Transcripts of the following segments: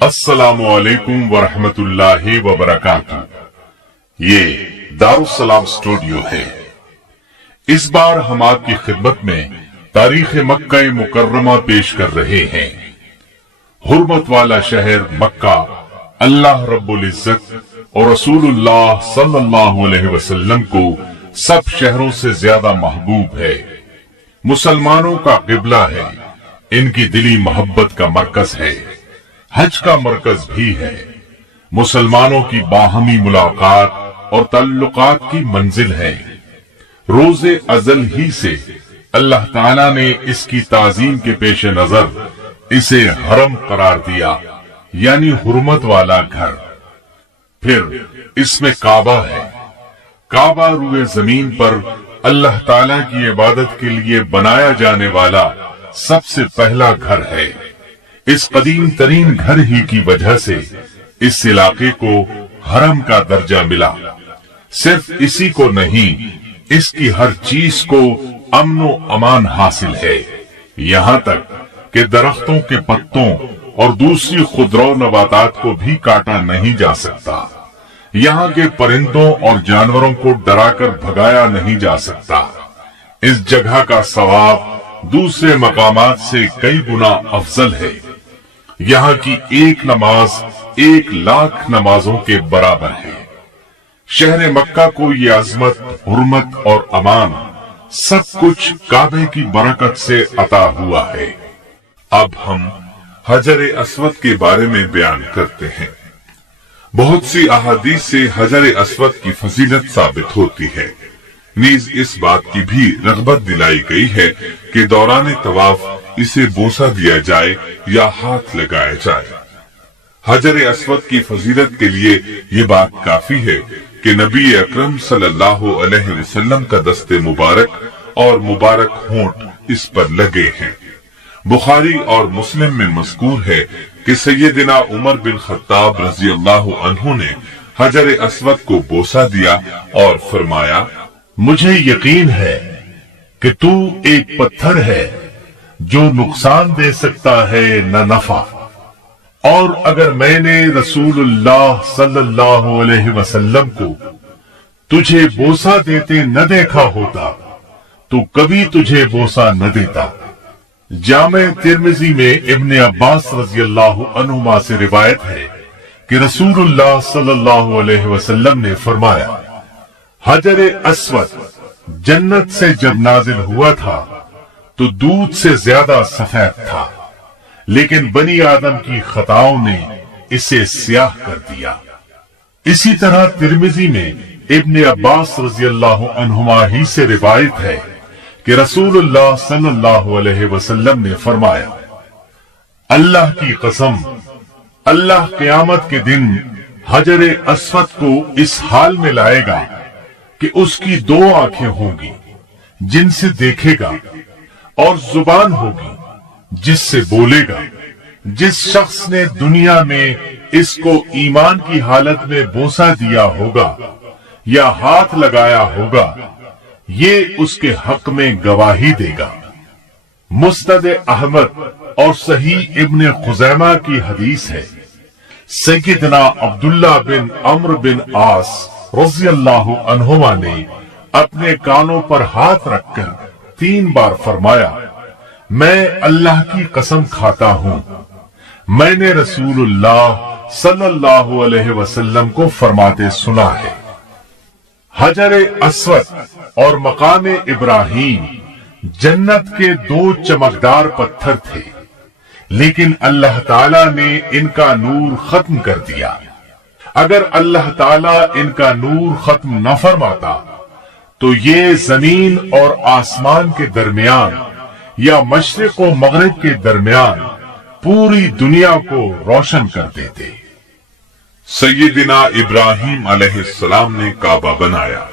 अस्सलामु अलैकुम वरहमतुल्लाहि वबरकातुहू। ये दारुस्सलाम स्टूडियो है। इस बार हम आपकी खिदमत में तारीख मक्का मुकर्रमा पेश कर रहे हैं। हुर्मत वाला शहर मक्का अल्लाह रब्बुल इज्जत और रसूलुल्लाह सल्लल्लाहु अलैहि वसल्लम को सब शहरों से ज्यादा महबूब है। मुसलमानों का क़िबला है, इनकी दिली मोहब्बत का मरकज है, हज का मरकज भी है। मुसलमानों की बाहमी मुलाकात और ताल्लुकात की मंजिल है। रोज़े अज़ल ही से अल्लाह ताला ने इसकी ताज़ीम के पेश नजर इसे हरम करार दिया, यानी हुर्मत वाला घर। फिर इसमें काबा है। काबा रुए जमीन पर अल्लाह ताला की इबादत के लिए बनाया जाने वाला सबसे पहला घर है। इस कदीम तरीन घर ही की वजह से इस इलाके को हरम का दर्जा मिला। सिर्फ इसी को नहीं, इसकी हर चीज को अमनो अमान हासिल है। यहाँ तक कि दरख्तों के पत्तों और दूसरी खुदरौ नबातात को भी काटा नहीं जा सकता। यहाँ के परिंदों और जानवरों को डराकर भगाया नहीं जा सकता। इस जगह का सवाब दूसरे मकामात से कई गुना अफजल है। यहाँ की एक नमाज 1,00,000 नमाजों के बराबर है। शहर मक्का को ये अजमत, हुर्मत और अमान सब कुछ काबे की बरकत से अता हुआ है। अब हम हजर अस्वद के बारे में बयान करते हैं। बहुत सी अहादीस से हजर अस्वद की फजीलत साबित होती है। नीज इस बात की भी रग़बत दिलाई गई है कि दौरान तवाफ इसे बोसा दिया जाए या हाथ लगाया जाए। हजर अस्वद की फजीलत के लिए ये बात काफी है कि नबी अकरम सल्लल्लाहु अलैहि वसल्लम का दस्ते मुबारक और मुबारक होंठ इस पर लगे हैं। बुखारी और मुस्लिम में मज़कूर है कि सैयदना उमर बिन खत्ताब रज़ी अल्लाहु अन्हु ने हजर अस्वद को बोसा दिया और फरमाया, मुझे यकीन है कि तू एक पत्थर है जो नुकसान दे सकता है न नफा, और अगर मैंने रसूलुल्लाह सल्लल्लाहु अलैहि वसल्लम को तुझे बोसा देते न देखा होता तो कभी तुझे बोसा न देता। जामे तिर्मिज़ी में इब्ने अब्बास रज़ियल्लाहु अन्हुमा से रिवायत है कि रसूलुल्लाह सल्लल्लाहु अलैहि वसल्लम ने फरमाया, हजर अस्वद जन्नत से जब नाजिल हुआ था तो दूध से ज्यादा सफेद था, लेकिन बनी आदम की खताओं ने इसे स्याह कर दिया। इसी तरह तिर्मिज़ी में इब्ने अब्बास रज़ियल्लाहु अन्हुमा ही से रिवायत है कि रसूलुल्लाह सल्लल्लाहु अलैहि वसल्लम ने फरमाया, अल्लाह की कसम, अल्लाह क़यामत के दिन हजर अस्वद को इस हाल में लाएगा कि उसकी 2 आंखें होंगी जिनसे देखेगा, और जुबान होगी जिससे बोलेगा। जिस शख्स ने दुनिया में इसको ईमान की हालत में बोसा दिया होगा या हाथ लगाया होगा, ये उसके हक में गवाही देगा। मुस्नद अहमद और सही इब्ने खुज़ैमा की हदीस है, सैयदना अब्दुल्लाह बिन अम्र बिन आस रज़ियल्लाहु अन्हुमा ने अपने कानों पर हाथ रखकर 3 बार फरमाया, मैं अल्लाह की कसम खाता हूं, मैंने रसूलुल्लाह सल्लल्लाहु अलैहि वसल्लम को फरमाते सुना है। हजर अस्वद और मकाम इब्राहीम जन्नत के 2 चमकदार पत्थर थे, लेकिन अल्लाह ताला ने इनका नूर खत्म कर दिया। अगर अल्लाह ताला इनका नूर खत्म न फरमाता तो ये जमीन और आसमान के दरमियान या मशरिक और मगरिब के दरमियान पूरी दुनिया को रोशन कर देते। सैयदना इब्राहीम अलैहिस्सलाम ने काबा बनाया,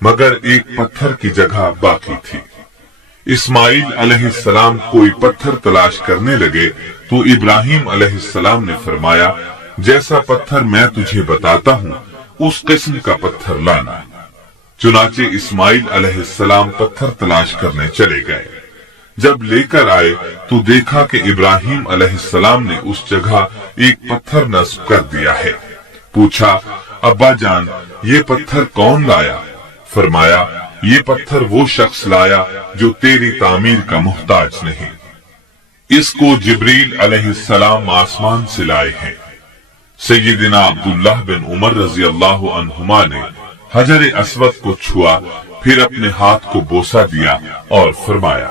मगर एक पत्थर की जगह बाकी थी। इस्माइल अलैहिस्सलाम कोई पत्थर तलाश करने लगे तो इब्राहीम अलैहिस्सलाम ने फरमाया, जैसा पत्थर मैं तुझे बताता हूँ उस किस्म का पत्थर लाना। चुनाचे इस्माइल अलैहिस्सलाम पत्थर तलाश करने चले गए। जब लेकर आए तो देखा कि इब्राहिम अलैहिस्सलाम ने उस जगह एक पत्थर नस्ब कर दिया है। पूछा, अब्बा जान, ये पत्थर कौन लाया? फरमाया, ये पत्थर वो शख्स लाया जो तेरी तामीर का मुहताज नहीं। इसको जिब्रील अलैहिस्सलाम आसमान से लाए हैं। सैयदना अब्दुल्लाह बिन उमर रजी अल्लाह अन्हुमा ने हजर अस्वद को छुआ, फिर अपने हाथ को बोसा दिया और फरमाया,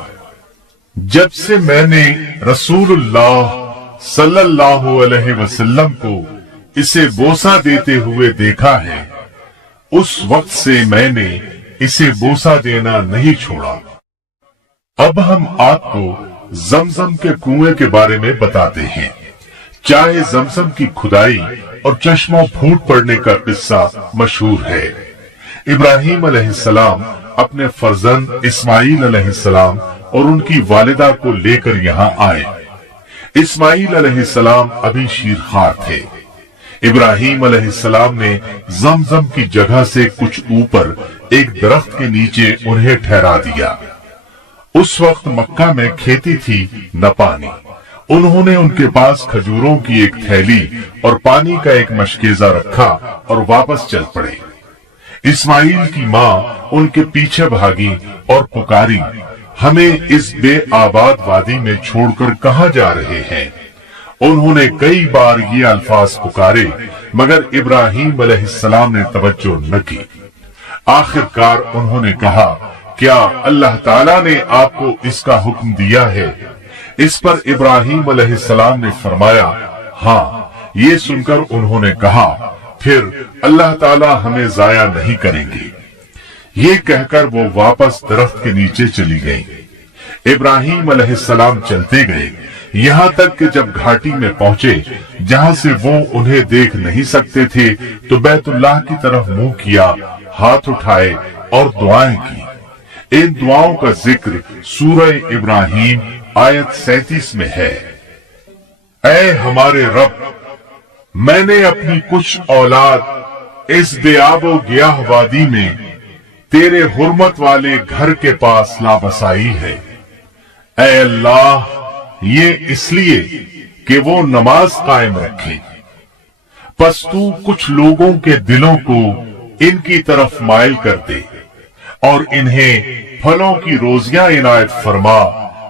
जब से मैंने रसूलुल्लाह सल्लल्लाहु अलैहि वसल्लम को इसे बोसा देते हुए देखा है, उस वक्त से मैंने इसे बोसा देना नहीं छोड़ा। अब हम आपको जमजम के कुएं के बारे में बताते हैं। चाहे जमजम की खुदाई और चश्मा फूट पड़ने का किस्सा मशहूर है। इब्राहिम अलैहिस्सलाम अपने फर्जंद इस्माईल अलैहिस्सलाम और उनकी वालिदा को लेकर यहाँ आए। इस्माईल अलैहिस्सलाम अभी शीरखार थे। इब्राहिम अलैहिस्सलाम ने जमजम की जगह से कुछ ऊपर एक दरख्त के नीचे उन्हें ठहरा दिया। उस वक्त मक्का में खेती थी न पानी। उन्होंने उनके पास खजूरों की एक थैली और पानी का एक मशकेजा रखा और वापस चल पड़े। इस्माईल की माँ उनके पीछे भागी और पुकारी, हमें इस बेआबाद वादी में छोड़कर कहाँ जा रहे हैं? उन्होंने कई बार ये अल्फाज पुकारे, मगर इब्राहिम अलैहिस्सलाम ने तवज्जो न की। आखिरकार उन्होंने कहा, क्या अल्लाह ताला ने आपको इसका हुक्म दिया है? इस पर इब्राहिम अलैहिस्सलाम ने फरमाया, हाँ। ये सुनकर उन्होंने कहा, फिर अल्लाह ताला हमें जाया नहीं करेंगे। ये कहकर वो वापस दरख्त के नीचे चली गई। इब्राहिम अलैहिस्सलाम चलते गए, यहाँ तक कि जब घाटी में पहुंचे जहाँ से वो उन्हें देख नहीं सकते थे, तो बैतुल्लाह की तरफ मुंह किया, हाथ उठाए और दुआएं की। इन दुआओं का जिक्र सूरह इब्राहिम आयत 37 में है। ऐ हमारे रब, मैंने अपनी कुछ औलाद इस बेआबो गियाह वादी में तेरे हुर्मत वाले घर के पास ला बसाई है। ऐ अल्लाह, ये इसलिए कि वो नमाज कायम रखे। बस तू कुछ लोगों के दिलों को इनकी तरफ माइल कर दे और इन्हें फलों की रोजियां इनायत फरमा,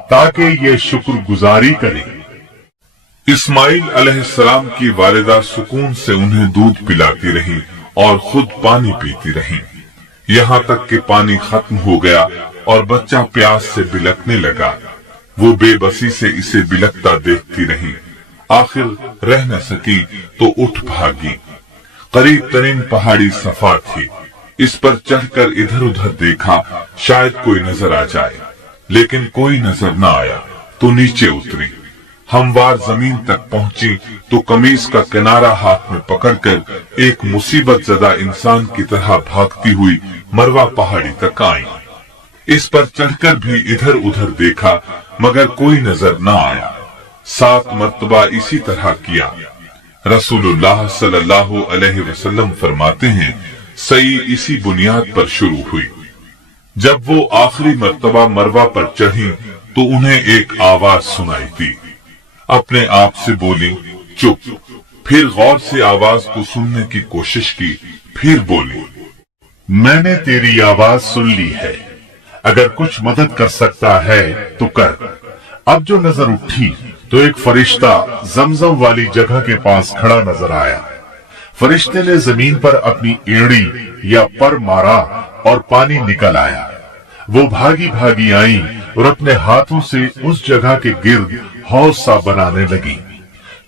ताकि ये शुक्रगुजारी करें। इस्माईल अलैहिस्सलाम की वालिदा सुकून से उन्हें दूध पिलाती रही और खुद पानी पीती रही, यहाँ तक कि पानी खत्म हो गया और बच्चा प्यास से बिलखने लगा। वो बेबसी से इसे बिलखता देखती रही। आखिर रह न सकी तो उठ भागी। करीब तरीन पहाड़ी सफा थी। इस पर चढ़कर इधर उधर देखा, शायद कोई नजर आ जाए, लेकिन कोई नजर न आया तो नीचे उतरी। हमवार जमीन तक पहुंची तो कमीज का किनारा हाथ में पकड़कर एक मुसीबत ज़दा इंसान की तरह भागती हुई मरवा पहाड़ी तक आई। इस पर चढ़कर भी इधर उधर देखा, मगर कोई नजर न आया। 7 मर्तबा इसी तरह किया। रसूलुल्लाह सल्लल्लाहु अलैहि वसल्लम फरमाते हैं, सही इसी बुनियाद पर शुरू हुई। जब वो आखिरी मर्तबा मरवा पर चढ़ी तो उन्हें एक आवाज सुनाई दी। अपने आप से बोली, चुप। फिर गौर से आवाज को सुनने की कोशिश की, फिर बोली, मैंने तेरी आवाज सुन ली है, अगर कुछ मदद कर सकता है तो कर। अब जो नजर उठी तो एक फरिश्ता जमजम वाली जगह के पास खड़ा नजर आया। फरिश्ते ने जमीन पर अपनी एड़ी या पर मारा और पानी निकल आया। वो भागी भागी आई और अपने हाथों से उस जगह के गिर्द हौज सा बनाने लगी।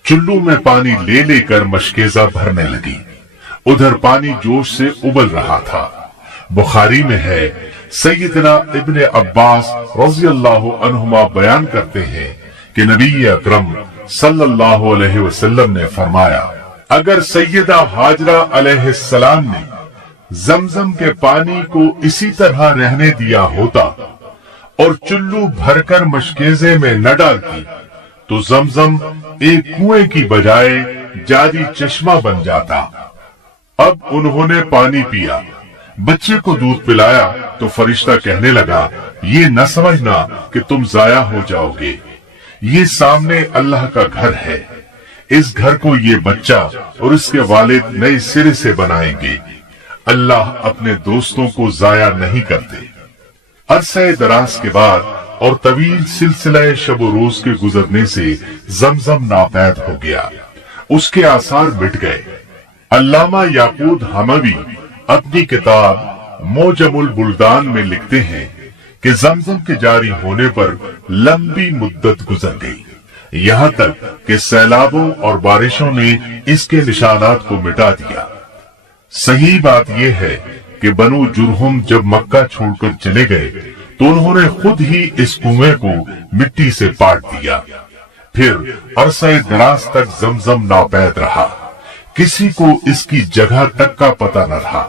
चुल्लू में पानी ले लेकर मशकेजा भरने लगी। उधर पानी जोश से उबल रहा था। बुखारी में है, सैयदना इब्ने अब्बास रज़ियल्लाहु अन्हुमा बयान करते हैं कि नबी अकरम सल्लल्लाहु अलैहि वसल्लम ने फरमाया, अगर सैयदा हाजरा अलैहिस्सलाम ने जमजम के पानी को इसी तरह रहने दिया होता और चुल्लू भरकर मशकेजे में न डालती, तो जमजम एक कुएं की बजाय जारी चश्मा बन जाता। अब उन्होंने पानी पिया, बच्चे को दूध पिलाया तो फरिश्ता कहने लगा, ये न समझना कि तुम जाया हो जाओगे, ये सामने अल्लाह का घर है, इस घर को ये बच्चा और इसके वालिद नए सिरे से बनाएंगे। अल्लाह अपने दोस्तों को जाया नहीं करते। अरसे दराज के बाद और तवील सिलसिला शब रोज के गुजरने से जमजम नापैद हो गया, उसके आसार मिट गए। अल्लामा याकूत हमावी अपनी किताब मोजमुल बुल्दान में लिखते हैं कि जमजम के जारी होने पर लंबी मुद्दत गुजर गई, यहाँ तक कि सैलाबों और बारिशों ने इसके निशानात को मिटा दिया। सही बात यह है कि बनु जुरहुम जब मक्का छोड़कर चले गए तो उन्होंने खुद ही इस कुएं को मिट्टी से पाट दिया। फिर अरसे दराज तक जमजम नापैद रहा, किसी को इसकी जगह तक का पता न रहा।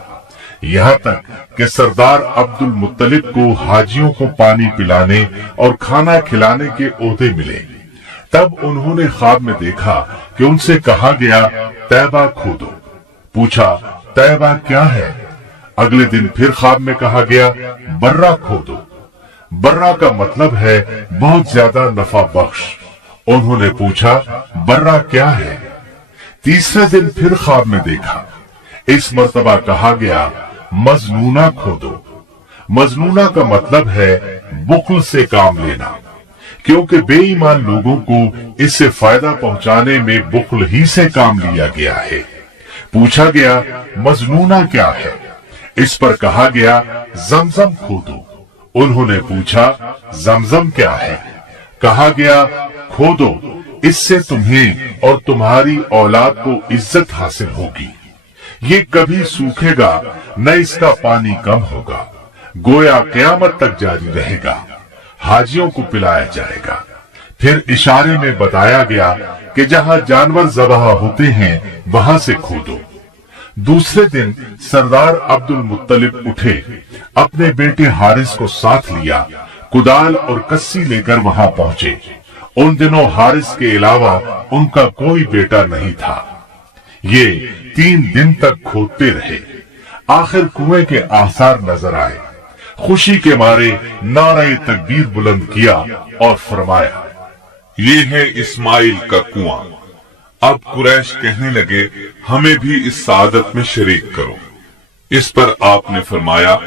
यहाँ तक कि सरदार अब्दुल मुत्तलिब को हाजियों को पानी पिलाने और खाना खिलाने के ओहदे मिले। तब उन्होंने ख्वाब में देखा कि उनसे कहा गया, तैबा खोदो। पूछा, तैबा क्या है? अगले दिन फिर ख्वाब में कहा गया, बर्रा खोदो। बर्रा का मतलब है बहुत ज्यादा नफा बख्श। उन्होंने पूछा, बर्रा क्या है? तीसरे दिन फिर ख्वाब में देखा, इस मर्तबा कहा गया, मजनूना खोदो। मजनूना का मतलब है बुख्ल से काम लेना, क्योंकि बेईमान लोगों को इससे फायदा पहुंचाने में बुख्ल ही से काम लिया गया है। पूछा गया, मजनूना क्या है? इस पर कहा गया, जमजम खोदो। उन्होंने पूछा, जमजम क्या है? कहा गया, खोदो, इससे तुम्हें और तुम्हारी औलाद को इज्जत हासिल होगी। ये कभी सूखेगा न इसका पानी कम होगा, गोया क़यामत तक जारी रहेगा। हाजियों को पिलाया जाएगा। फिर इशारे में बताया गया कि जहां जानवर ज़बह होते हैं वहां से खोदो। दूसरे दिन सरदार अब्दुल मुत्तलिब उठे, अपने बेटे हारिस को साथ लिया, कुदाल और कस्सी लेकर वहां पहुंचे। उन दिनों हारिस के अलावा उनका कोई बेटा नहीं था। ये 3 दिन तक खोदते रहे। आखिर कुएं के आसार नजर आए। खुशी के मारे नारे तकबीर बुलंद किया और फरमाया, ये है इस्माइल का कुआं। अब कुरैश कहने लगे, हमें भी इस सादत में शरीक करो। इस पर आपने फरमाया,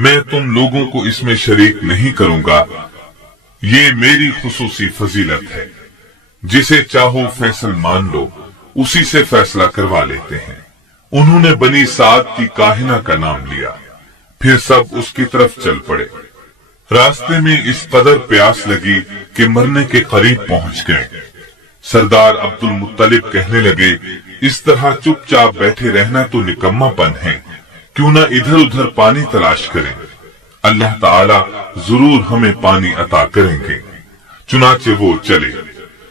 मैं तुम लोगों को इसमें शरीक नहीं करूंगा, ये मेरी खुसूसी फजीलत है। जिसे चाहो फैसल मान लो, उसी से फैसला करवा लेते हैं। उन्होंने बनी साद की काहिना का नाम लिया, फिर सब उसकी तरफ चल पड़े। रास्ते में इस कदर प्यास लगी कि मरने के करीब पहुंच गए। सरदार अब्दुल मुत्तलिब कहने लगे, इस तरह चुपचाप बैठे रहना तो निकम्मापन है, क्यों ना इधर उधर पानी तलाश करें, अल्लाह ताला जरूर हमें पानी अता करेंगे। चुनाचे वो चले।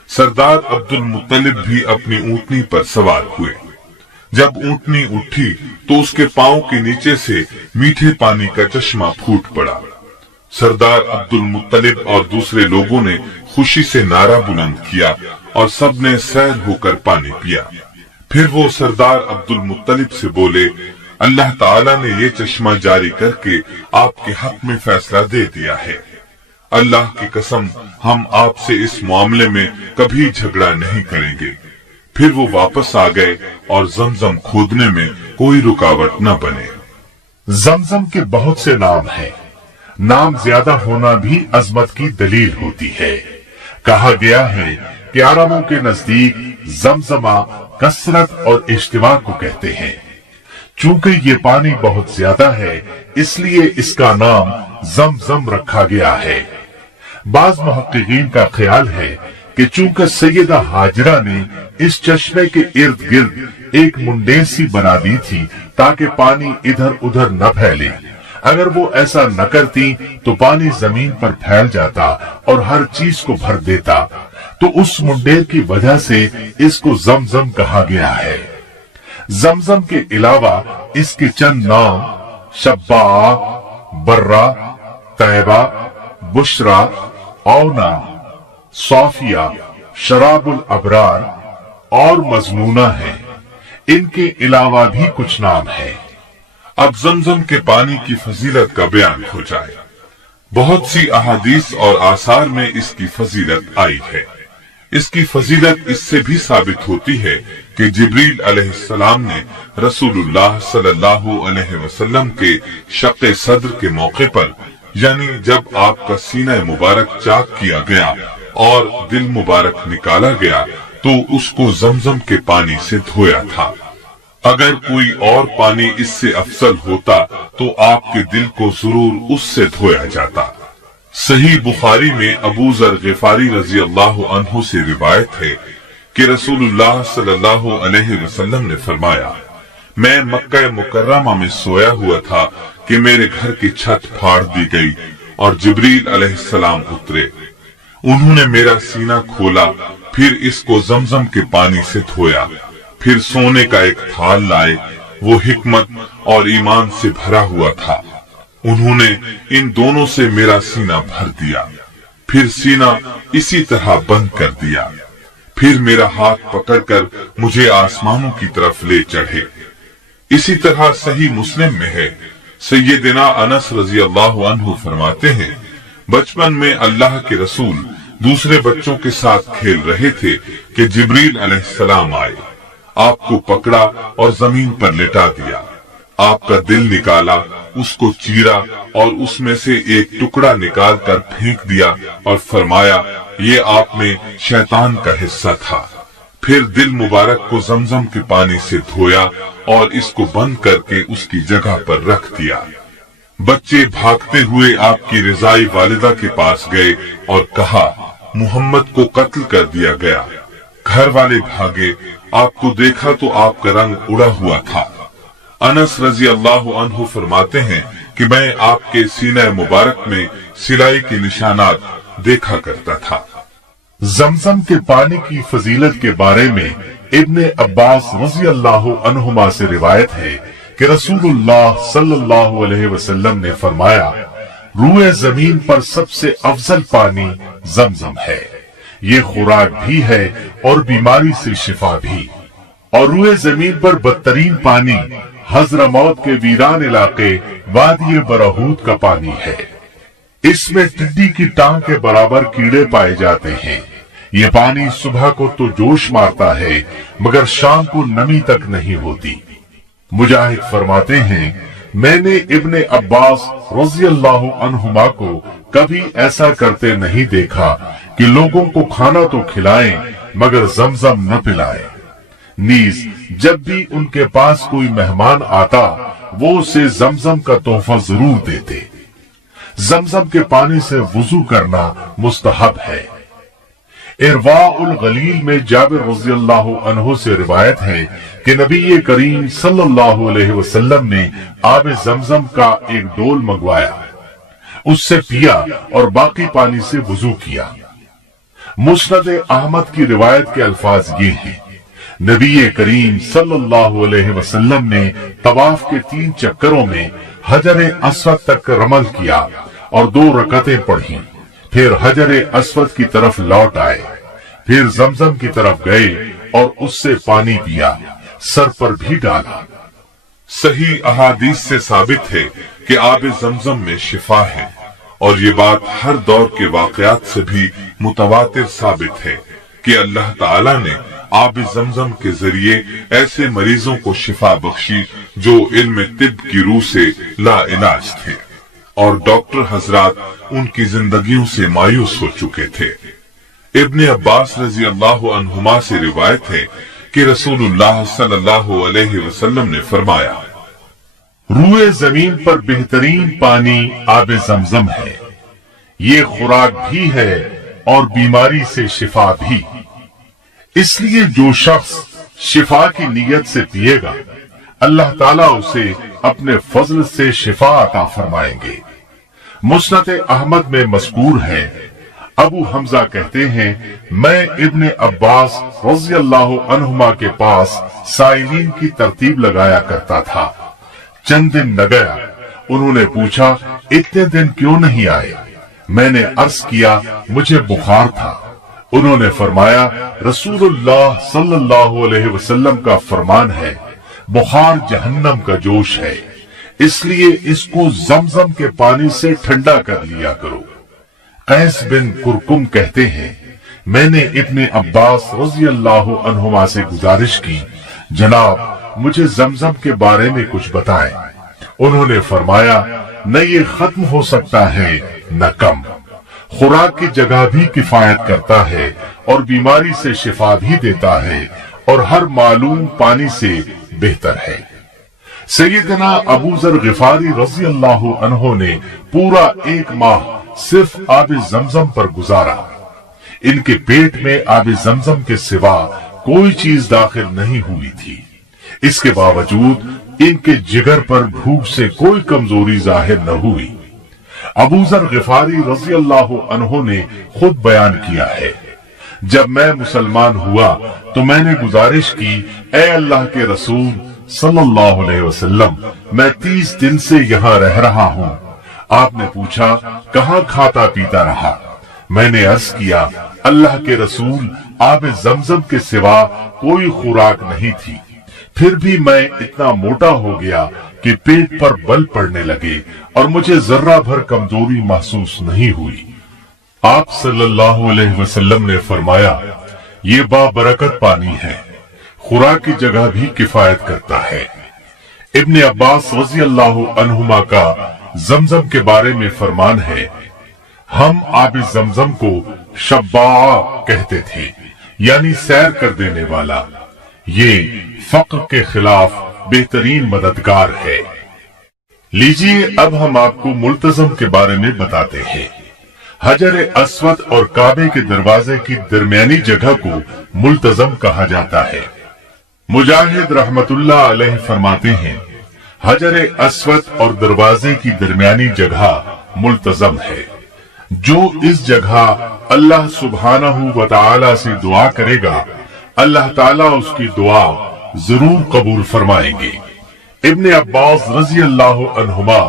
सरदार अब्दुल मुत्तलिब भी अपनी ऊंटनी पर सवार हुए। जब ऊंटनी उठी तो उसके पांव के नीचे से मीठे पानी का चश्मा फूट पड़ा। सरदार अब्दुल मुत्तलिब और दूसरे लोगों ने खुशी से नारा बुलंद किया और सबने सैर होकर पानी पिया। फिर वो सरदार अब्दुल मुत्तलिब से बोले, अल्लाह ताला ने ये चश्मा जारी करके आपके हक में फैसला दे दिया है। अल्लाह की कसम, हम आपसे इस मामले में कभी झगड़ा नहीं करेंगे। फिर वो वापस आ गए और जमजम खोदने में कोई रुकावट न बने। जमजम के बहुत से नाम हैं। नाम ज्यादा होना भी अजमत की दलील होती है। कहा गया है कि अरबों के नजदीक जमजमा कसरत और इज्तिमा को कहते हैं। चूंकि ये पानी बहुत ज्यादा है, इसलिए इसका नाम जमजम रखा गया है। बाज मुहक्किकीन का ख्याल है कि चूंकि सैयदा हाजरा ने इस चश्मे के इर्द गिर्द एक मुंडेर सी बना दी थी ताकि पानी इधर उधर न फैले। अगर वो ऐसा न करती तो पानी जमीन पर फैल जाता और हर चीज को भर देता। तो उस मुंडेर की वजह से इसको जमजम कहा गया है। जमजम के अलावा इसके चंद नाम शब्बा, बर्रा, तैबा, बुशरा, औना, सौफिया, शराबुल अबरार और मजनूना है। इनके अलावा भी कुछ नाम है। अब जमजम के पानी की फजीलत का बयान हो जाए। बहुत सी अहादीस और आसार में इसकी फजीलत आई है। इसकी फजीलत इससे भी साबित होती है कि जिब्रील अलैहिस्सलाम ने रसूलुल्लाह सल्लल्लाहु अलैहि वसल्लम के शक़्क़े सद्र के मौके पर, यानी जब आपका सीना मुबारक चाक किया गया और दिल मुबारक निकाला गया, तो उसको जमजम के पानी से धोया था। अगर कोई और पानी इससे अफजल होता तो आपके दिल को जरूर उससे धोया जाता। सही बुखारी में अबू जर गिफारी रजी अल्लाह अन्हु से रिवायत है कि रसूलुल्लाह सल्लल्लाहु अलैहि वसल्लम ने फरमाया, मैं मक्का मुकर्रमा में सोया हुआ था कि मेरे घर की छत फाड़ दी गई और जिब्रील अलैहिस्सलाम उतरे। उन्होंने मेरा सीना खोला, फिर इसको जमजम के पानी से धोया, फिर सोने का एक थाल लाए, वो हिकमत और ईमान से भरा हुआ था। उन्होंने इन दोनों से मेरा सीना भर दिया, फिर सीना इसी तरह बंद कर दिया, फिर मेरा हाथ पकड़कर मुझे आसमानों की तरफ ले चढ़े। इसी तरह सही मुस्लिम में है, सैयदना अनस रजी अल्लाह अन्हु फरमाते हैं, बचपन में अल्लाह के रसूल दूसरे बच्चों के साथ खेल रहे थे कि जिब्रील अलैहिस्सलाम आए, आपको पकड़ा और जमीन पर लिटा दिया। आपका दिल निकाला, उसको चीरा और उसमें से एक टुकड़ा निकाल कर फेंक दिया और फरमाया, ये आप में शैतान का हिस्सा था। फिर दिल मुबारक को जमजम के पानी से धोया और इसको बंद करके उसकी जगह पर रख दिया। बच्चे भागते हुए आपकी रिजाई वालिदा के पास गए और कहा, मुहम्मद को कत्ल कर दिया गया। घर वाले भागे, आपको देखा तो आपका रंग उड़ा हुआ था। अनस रजी अल्लाह अन्हु फरमाते हैं कि मैं आपके सीना मुबारक में सिलाई के निशानात देखा करता था। जमजम के पानी की फजीलत के बारे में इब्ने अब्बास रजी अल्लाह अन्हुमा से रिवायत है कि रसूलुल्लाह सल्लल्लाहु अलैहि वसल्लम ने फरमाया, रूए जमीन पर सबसे अफजल पानी जमजम है। ये खुराक भी है और बीमारी से शिफा भी। और रूए जमीन पर बदतरीन पानी हजरमौत के वीरान इलाके वादी बरहूत का पानी है। इसमें टिड्डी की टांग के बराबर कीड़े पाए जाते हैं। ये पानी सुबह को तो जोश मारता है, मगर शाम को नमी तक नहीं होती। मुजाहिद फरमाते हैं, मैंने इब्ने अब्बास रज़ी अल्लाह अन्हुमा को कभी ऐसा करते नहीं देखा कि लोगों को खाना तो खिलाएं मगर जमजम न पिलाएं। नीज जब भी उनके पास कोई मेहमान आता, वो उसे जमजम का तोहफा जरूर देते। जमजम के पानी से वुजू करना मुस्तहब है। इरवाउल गलील में जाबिर रज़ियल्लाहु अन्हु से रिवायत है कि नबी करीम सल्लल्लाहु अलैहि वसल्लम ने आब जमजम का एक डोल मंगवाया, उससे पिया और बाकी पानी से वुजू किया। मुस्नद अहमद की रिवायत के अल्फाज ये हैं, नबी करीम सल्लल्लाहु अलैहि वसल्लम ने तवाफ के 3 चक्करों में हजर अस्वद तक रमल किया और 2 रकतें पढ़ी, फिर हजर अस्वद की तरफ लौट आए, फिर जमजम की तरफ गए और उससे पानी पिया, सर पर भी डाला। सही अहादीस से साबित है कि आब जमजम में शिफा है और ये बात हर दौर के वाकयात से भी मुतवातिर साबित है कि अल्लाह ताला ने आब जमजम के जरिए ऐसे मरीजों को शिफा बख्शी जो इल्म तिब की रूह से लाइलाज थे और डॉक्टर हजरात उनकी जिंदगियों से मायूस हो चुके थे। इब्ने अब्बास रजी अल्लाह अन्हुमा से रिवायत है कि रसूलुल्लाह सल्लल्लाहु अलैहि वसल्लम ने फरमाया, रूए जमीन पर बेहतरीन पानी आब जमजम है। ये खुराक भी है और बीमारी से शिफा भी। इसलिए जो शख्स शिफा की नीयत से पिएगा, अल्लाह ताला उसे अपने फजल से शिफा अता फरमाएंगे। मुस्नद अहमद में मज़कूर है, अबू हमजा कहते हैं, मैं इब्ने अब्बास रज़ियल्लाहु अन्हुमा के पास साइलीन की तरतीब लगाया करता था। चंद दिन न गया, उन्होंने पूछा, इतने दिन क्यों नहीं आए? मैंने अर्ज किया, मुझे बुखार था। उन्होंने फरमाया, रसूलुल्लाह सल्लल्लाहु अलैहि वसल्लम का फरमान है, बुखार जहन्नम का जोश है, اس لیے اس کو زمزم کے پانی سے ٹھنڈا کر لیا کرو۔ قیس بن کرکم کہتے ہیں میں نے ابن عباس رضی اللہ عنہما سے گزارش کی جناب مجھے زمزم کے بارے میں کچھ بتائیں۔ انہوں نے فرمایا نہ یہ ختم ہو سکتا ہے نہ کم، خوراک کی جگہ بھی کفایت کرتا ہے اور بیماری سے شفا بھی دیتا ہے اور ہر معلوم پانی سے بہتر ہے۔ سیدنا ابو ذر غفاری رضی اللہ عنہ نے پورا 1 ماہ صرف آب زمزم پر گزارا۔ ان کے پیٹ میں آب زمزم کے سوا کوئی چیز داخل نہیں ہوئی تھی، اس کے باوجود ان کے جگر پر بھوک سے کوئی کمزوری ظاہر نہ ہوئی۔ ابو ذر غفاری رضی اللہ عنہ نے خود بیان کیا ہے جب میں مسلمان ہوا تو میں نے گزارش کی اے اللہ کے رسول صلی اللہ علیہ وسلم میں 30 دن سے یہاں رہ رہا ہوں۔ آپ نے پوچھا کہاں کھاتا پیتا رہا؟ میں نے عرض کیا اللہ کے رسول آب زمزم کے سوا کوئی خوراک نہیں تھی، پھر بھی میں اتنا موٹا ہو گیا کہ پیٹ پر بل پڑنے لگے اور مجھے ذرہ بھر کمزوری محسوس نہیں ہوئی۔ آپ صلی اللہ علیہ وسلم نے فرمایا یہ بابرکت پانی ہے، خوراک کی جگہ بھی کفایت کرتا ہے۔ ابن عباس رضی اللہ عنہما کا زمزم کے بارے میں فرمان ہے ہم آب زمزم کو شباع کہتے تھے، یعنی سیر کر دینے والا۔ یہ فقر کے خلاف بہترین مددگار ہے۔ لیجیے اب ہم آپ کو ملتزم کے بارے میں بتاتے ہیں۔ حجر اسود اور کعبے کے دروازے کی درمیانی جگہ کو ملتزم کہا جاتا ہے۔ مجاہد رحمت اللہ علیہ فرماتے ہیں حجر اسود اور دروازے کی درمیانی جگہ ملتزم ہے۔ جو اس جگہ اللہ سبحانہ و تعالی سے دعا کرے گا اللہ تعالیٰ اس کی دعا ضرور قبول فرمائیں گے۔ ابن عباس رضی اللہ عنہما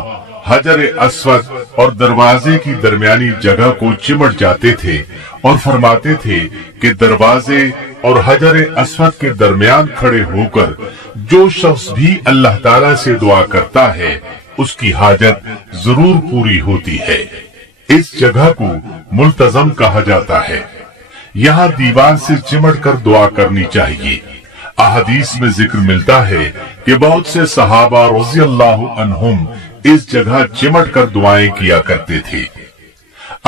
حجر اسود اور دروازے کی درمیانی جگہ کو چمٹ جاتے تھے اور فرماتے تھے کہ دروازے اور حجر اسود کے درمیان کھڑے ہو کر جو شخص بھی اللہ تعالیٰ سے دعا کرتا ہے اس کی حاجت ضرور پوری ہوتی ہے۔ اس جگہ کو ملتزم کہا جاتا ہے۔ یہاں دیوار سے چمٹ کر دعا کرنی چاہیے۔ احادیث میں ذکر ملتا ہے کہ بہت سے صحابہ رضی اللہ عنہم اس جگہ چمٹ کر دعائیں کیا کرتے تھے۔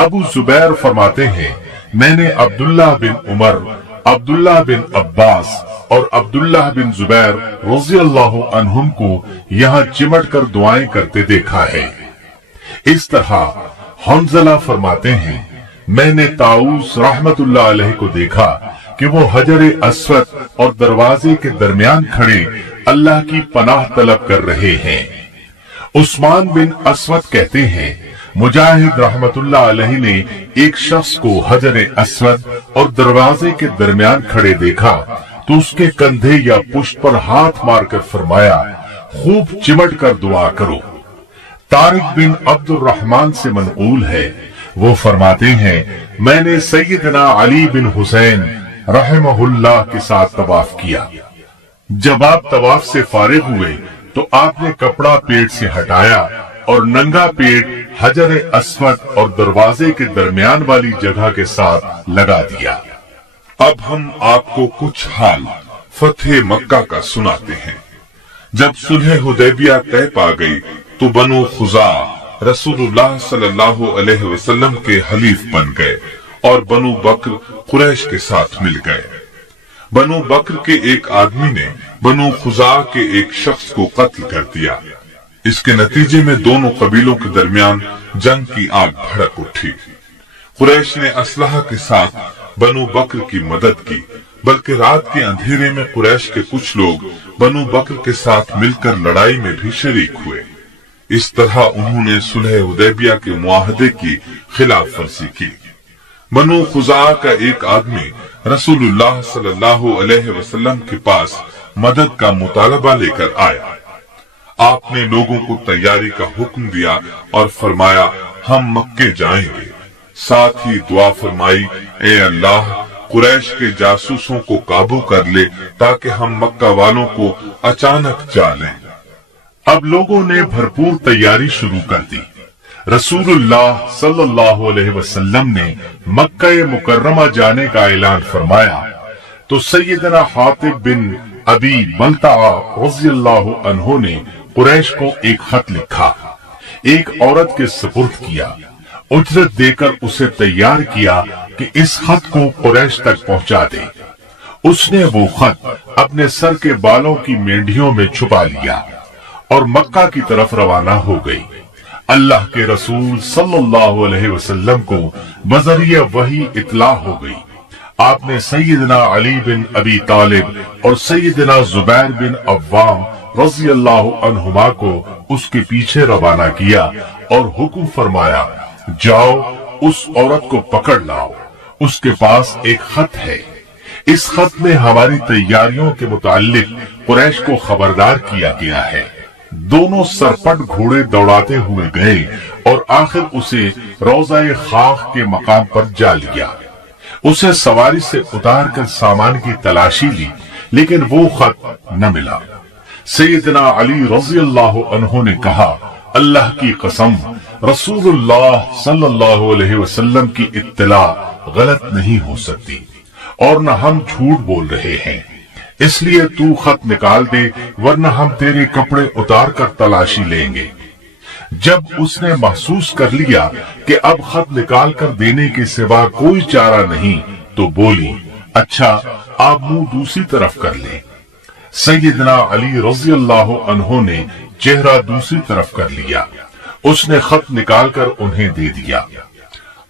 ابو زبیر فرماتے ہیں میں نے عبداللہ بن عمر، عبداللہ بن عباس اور عبداللہ بن زبیر رضی اللہ عنہم کو یہاں چمٹ کر دعائیں کرتے دیکھا ہے۔ اس طرح حنظلہ فرماتے ہیں میں نے طاؤس رحمت اللہ علیہ کو دیکھا کہ وہ حجر اسود اور دروازے کے درمیان کھڑے اللہ کی پناہ طلب کر رہے ہیں۔ عثمان بن اسود کہتے ہیں مجاہد رحمت اللہ علیہ نے ایک شخص کو حجر اسود اور دروازے کے درمیان کھڑے دیکھا تو اس کے کندھے یا پشت پر ہاتھ مار کر فرمایا خوب چمٹ کر دعا کرو۔ طارق بن عبد الرحمن سے منقول ہے وہ فرماتے ہیں میں نے سیدنا علی بن حسین رحمہ اللہ کے ساتھ طواف کیا۔ جب آپ طواف سے فارغ ہوئے تو آپ نے کپڑا پیٹ سے ہٹایا اور ننگا پیٹ حجر اسود اور دروازے کے درمیان والی جگہ کے ساتھ لگا دیا۔ اب ہم آپ کو کچھ حال فتح مکہ کا سناتے ہیں۔ جب صلح حدیبیہ طے پا گئی تو بنو خزاعہ رسول اللہ صلی اللہ علیہ وسلم کے حلیف بن گئے اور بنو بکر قریش کے ساتھ مل گئے۔ بنو بکر کے ایک آدمی نے بنو خزاعہ کے ایک شخص کو قتل کر دیا۔ اس کے نتیجے میں دونوں قبیلوں کے درمیان جنگ کی آگ بھڑک اٹھی۔ قریش نے اسلحہ کے ساتھ بنو بکر کی مدد کی، بلکہ رات کے اندھیرے میں قریش کے کچھ لوگ بنو بکر کے ساتھ مل کر لڑائی میں بھی شریک ہوئے۔ اس طرح انہوں نے صلح حدیبیہ کے معاہدے کی خلاف ورزی کی۔ بنو خزاعہ کا ایک آدمی رسول اللہ صلی اللہ علیہ وسلم کے پاس مدد کا مطالبہ لے کر آیا۔ آپ نے لوگوں کو تیاری کا حکم دیا اور فرمایا ہم مکے جائیں گے، ساتھ ہی دعا فرمائی اے اللہ قریش کے جاسوسوں کو قابو کر لے تاکہ ہم مکہ والوں کو اچانک جا لیں۔ अब लोगों ने भरपूर तैयारी शुरू कर दी। रसूलुल्लाह सल्लल्लाहु अलैहि वसल्लम ने मक्का मुकर्रमा जाने का ऐलान फरमाया तो सैयदना हातिब बिन अबी बलताआ रज़ियल्लाहु अन्हु ने कुरैश को एक खत लिखा, एक औरत के सुपुर्द किया, उजरत देकर उसे तैयार किया कि इस खत को कुरैश तक पहुंचा दे। उसने वो खत अपने सर के बालों की मेंढियों में छुपा लिया और मक्का की तरफ रवाना हो गई। अल्लाह के रसूल सल्लल्लाहु अलैहि वसल्लम को बजरिया वही इत्ला हो गई। आपने सैयदना अली बिन अबी तालिब और सैयदना जुबैर बिन अव्वाम रज़ियल्लाहु अन्हुमा को उसके पीछे रवाना किया और हुक्म फरमाया, जाओ उस औरत को पकड़ लाओ, उसके पास एक खत है। इस खत में हमारी तैयारियों के मुताल्लिक कुरैश को खबरदार किया गया है। दोनों सरपट घोड़े दौड़ाते हुए गए और आखिर उसे रोज़ाए खाख के मकाम पर जा लिया। उसे सवारी से उतार कर सामान की तलाशी ली, लेकिन वो खत न मिला। सैयदना अली रज़ियल्लाहु अन्हु ने कहा, अल्लाह की कसम, रसूलुल्लाह सल्लल्लाहु अलैहि वसल्लम की इत्तला गलत नहीं हो सकती और न हम झूठ बोल रहे हैं, इसलिए तू खत निकाल दे, वरना हम तेरे कपड़े उतार कर तलाशी लेंगे। जब उसने महसूस कर लिया कि अब खत निकाल कर देने के सिवा कोई चारा नहीं, तो बोली, अच्छा आप मुंह दूसरी तरफ कर ले। सैयदना अली रज़ियल्लाहु अन्हु ने चेहरा दूसरी तरफ कर लिया। उसने खत निकालकर उन्हें दे दिया।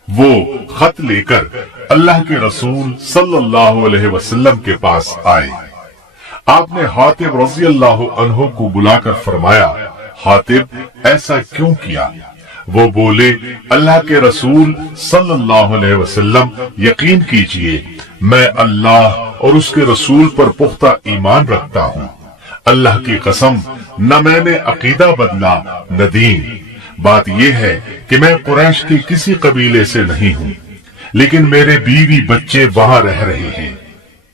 वो खत लेकर अल्लाह के रसूल सल्लल्लाहु अलैहि वसल्लम के पास आए। आपने हातिब रज़ियल्लाहु अन्हु को बुलाकर फरमाया, हातिब ऐसा क्यों किया? वो बोले, अल्लाह के रसूल सल्लल्लाहु अलैहि वसल्लम, यकीन कीजिए मैं अल्लाह और उसके रसूल पर पुख्ता ईमान रखता हूँ। अल्लाह की कसम, न मैंने अकीदा बदला न दीन। बात यह है कि मैं कुरैश के किसी कबीले से नहीं हूँ, लेकिन मेरे बीवी बच्चे वहां रह रहे हैं।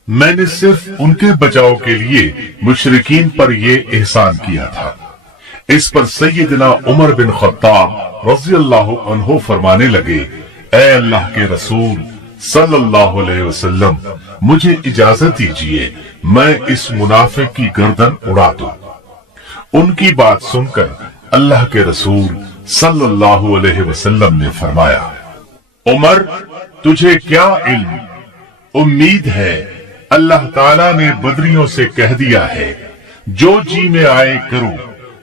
मैंने सिर्फ उनके बचाव के लिए मुशरिकीन पर ये एहसान किया था। इस पर सैयदना उमर बिन खत्ताब रज़ियल्लाहु अन्हु फरमाने लगे, ऐ अल्लाह के रसूल सल्लल्लाहु अलैहि वसल्लम, मुझे इजाजत दीजिए मैं इस मुनाफिक की गर्दन उड़ा दूं। उनकी बात सुनकर अल्लाह के रसूल सल्लल्लाहु अलैहि वसल्लम ने फरमाया, उमर तुझे क्या इल्म? उम्मीद है अल्लाह ताला ने बदरियों से कह दिया है, जो जी में आए करो,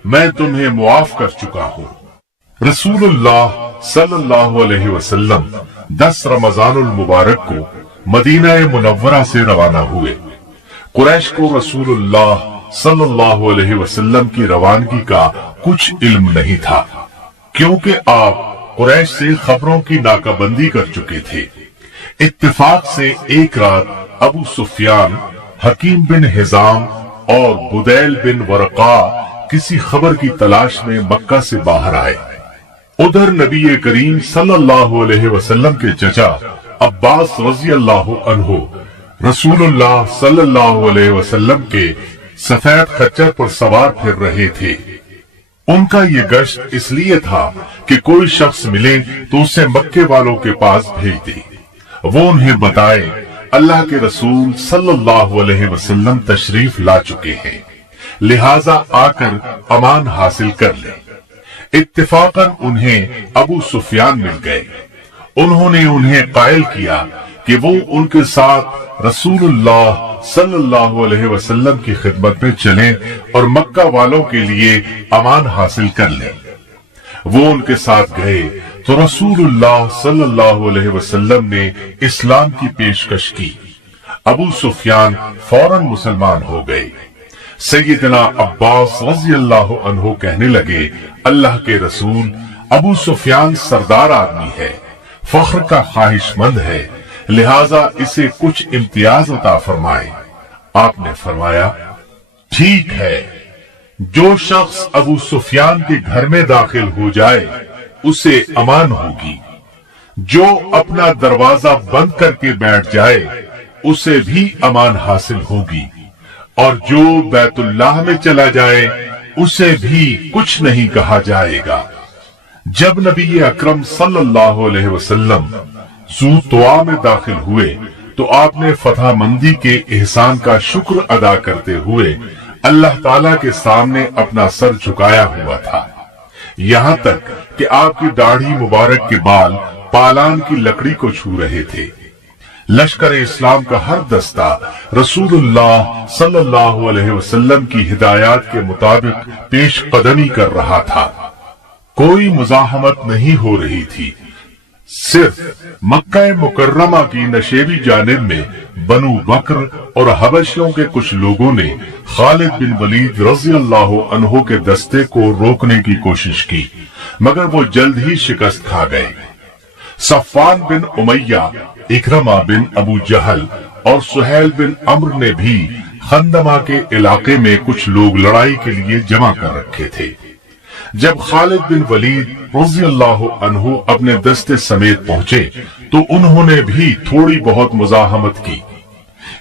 मैं तुम्हें मुआफ कर चुका हूँ। रसूलुल्लाह सल्लल्लाहु अलैहि वसल्लम 10 रमजानुल मुबारक को मदीना मुनव्वरा से रवाना हुए। कुरैश को रसूलुल्लाह सल्लल्लाहु अलैहि वसल्लम की रवानगी का कुछ इल्म नहीं था, क्योंकि आप कुरैश से खबरों की नाकाबंदी कर चुके थे। इत्तेफाक से एक रात अबू सुफियान, हकीम बिन हिजाम और बुदैल बिन वरका किसी खबर की तलाश में मक्का से बाहर आए। उधर नबी करीम सल्लल्लाहु अलैहि वसल्लम के चचा अब्बास रज़ियल्लाहु अन्हु रसूलुल्लाह सल्लल्लाहु अलैहि वसल्लम के सफेद खच्चर पर सवार फिर रहे थे। उनका ये गश्त इसलिए था कि कोई शख्स मिले तो उसे मक्के वालों के पास भेज दे, वो उन्हें बताए अल्लाह के रसूल सल्लल्लाहु अलैहि वसल्लम तशरीफ ला चुके हैं, लिहाजा आकर अमान हासिल कर ले। इत्तेफाकन उन्हें अबू सुफियान मिल गए। उन्होंने उन्हें कायल किया कि वो उनके साथ रसूलुल्लाह सल्लल्लाहु अलैहि वसल्लम की खिदमत में चलें और मक्का वालों के लिए अमान हासिल कर लें। वो उनके साथ गए तो रसूलुल्लाह सल्लल्लाहु अलैहि वसल्लम ने इस्लाम की पेशकश की। अबू सुफियान फौरन मुसलमान हो गए। सैयदना अब्बास रज़ियल्लाहु अन्हु कहने लगे, अल्लाह के रसूल, अबू सुफियान सरदार आदमी है, फख्र का ख्वाहिशमंद है, लिहाजा इसे कुछ इम्तियाज अता फरमाए। आपने फरमाया, ठीक है, जो शख्स अबू सुफियान के घर में दाखिल हो जाए उसे अमान होगी, जो अपना दरवाजा बंद करके बैठ जाए उसे भी अमान हासिल होगी, और जो बैतुल्लाह में चला जाए उसे भी कुछ नहीं कहा जाएगा। जब नबी अकरम सल्लल्लाहु अलैहि वसल्लम ज़ू तुआ में दाखिल हुए तो आपने फतहमंदी के एहसान का शुक्र अदा करते हुए अल्लाह ताला के सामने अपना सर झुकाया हुआ था, यहाँ तक कि आपकी दाढ़ी मुबारक के बाल पालान की लकड़ी को छू रहे थे। लश्कर इस्लाम का हर दस्ता रसूलुल्लाह सल्लल्लाहु अलैहि वसल्लम की हिदायत के मुताबिक पेश कदमी कर रहा था। कोई मुजाहमत नहीं हो रही थी। सिर्फ मक्का मुकर्रमा की नशेबी जानिब में बनु बकर और हबशियों के कुछ लोगों ने खालिद बिन वलीद रज़ी अल्लाह अन्हु के दस्ते को रोकने की कोशिश की, मगर वो जल्द ही शिकस्त खा गए। सफ़वान बिन उमैया, इकरमा बिन अबू जहल और सुहैल बिन अम्र ने भी खंदमा के इलाके में कुछ लोग लड़ाई के लिए जमा कर रखे थे। जब खालिद बिन वलीद रज़ी अल्लाह अन्हु अपने दस्ते समेत पहुंचे तो उन्होंने भी थोड़ी बहुत मुजाहमत की।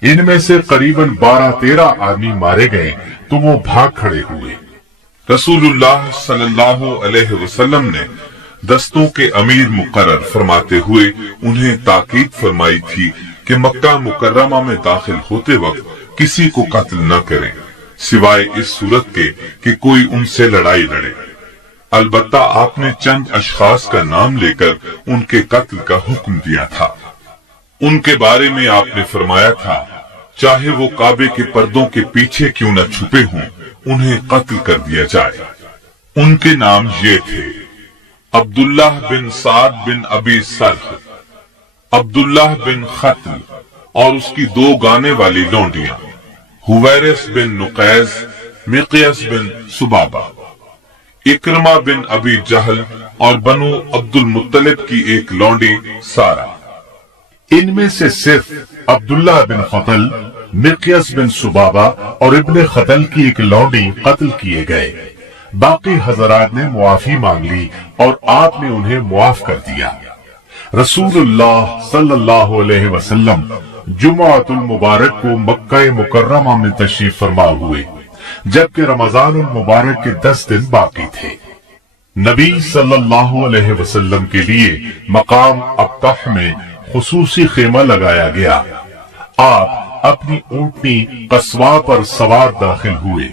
इनमें से करीबन 12-13 आदमी मारे गए तो वो भाग खड़े हुए। रसूलुल्लाह सल्लल्लाहु अलैहि वसल्लम ने दस्तों के अमीर मुकर्रर फरमाते हुए उन्हें ताकीद फरमाई थी कि मक्का मुकर्रमा में दाखिल होते वक्त किसी को कत्ल न करें, सिवाय इस सूरत के कि कोई उनसे लड़ाई लड़े। अलबत्ता आपने चंद अशखास का नाम लेकर उनके कत्ल का हुक्म दिया था। उनके बारे में आपने फरमाया था, चाहे वो काबे के पर्दों के पीछे क्यों न छुपे हों, उन्हें कत्ल कर दिया जाए। उनके नाम ये थे: अब्दुल्लाह बिन साद बिन अबी सर्ह, अब्दुल्लाह बिन खत्ल और उसकी 2 गाने वाली लौंडियां, हुवैरिस बिन नुकैज, मिक़यास बिन सुबाबा, इकरमा बिन अबी जहल और बनु अब्दुल मुत्तलिब की एक लौंडी सारा। इनमें से सिर्फ अब्दुल्लाह बिन खतल, मिक़यास बिन सुबाबा और इब्ने खतल की एक लौंडी कत्ल किए गए। बाकी हजरात ने मुआफी मांग ली और आपने उन्हें मुआफ कर दिया। रसूलुल्लाह सल्लल्लाहु अलैहि वसल्लम जुमाअतुल मुबारक को मक्का मुकर्रमा में तशरीफ फरमा हुए, जबकि रमजानुल मुबारक के 10 दिन बाकी थे। नबी सल्लल्लाहु अलैहि वसल्लम के लिए मकाम अब्तह में खुसूसी खेमा लगाया गया। आप अपनी ऊंटनी कस्वा पर सवार दाखिल हुए।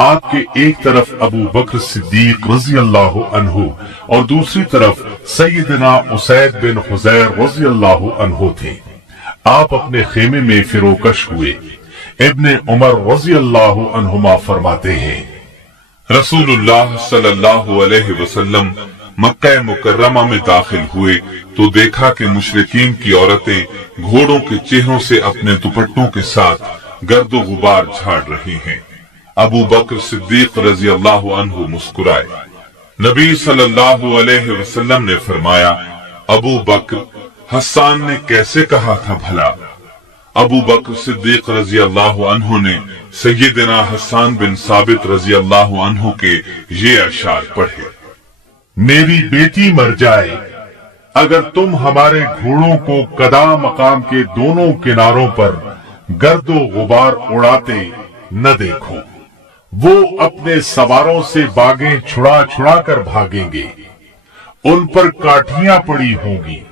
आपके एक तरफ अबू बकर सिद्दीक रज़ी अल्लाह अन्हु और दूसरी तरफ सैयदना उसैद बिन हुज़ैर रज़ी अल्लाह अन्हु थे। आप अपने खेमे में फिरोकश हुए। इब्ने उमर रज़ी अल्लाह अन्हुमा फरमाते हैं, रसूलुल्लाह सल्लल्लाहु अलैहि वसल्लम मक्का मुकर्रमा में दाखिल हुए तो देखा कि मुशरिकीन की औरतें घोड़ों के चेहरों से अपने दुपट्टों के साथ गर्दो गुबार झाड़ रही हैं। अबू बकर सिद्दीक रज़ी अल्लाह अन्हु मुस्कुराए। नबी सल्लल्लाहु अलैहि वसल्लम ने फरमाया, अबू बकर, हस्सान ने कैसे कहा था भला? अबू बकर सिद्दीक रज़ी अल्लाह अन्हु ने सैयदना हस्सान बिन साबित रज़ी अल्लाह अन्हु के ये अशार पढ़े, मेरी बेटी मर जाए अगर तुम हमारे घोड़ों को कदा मकाम के दोनों किनारों पर गर्दो गुबार उड़ाते न देखो। वो अपने सवारों से बागें छुड़ा छुड़ा कर भागेंगे, उन पर काठियां पड़ी होंगी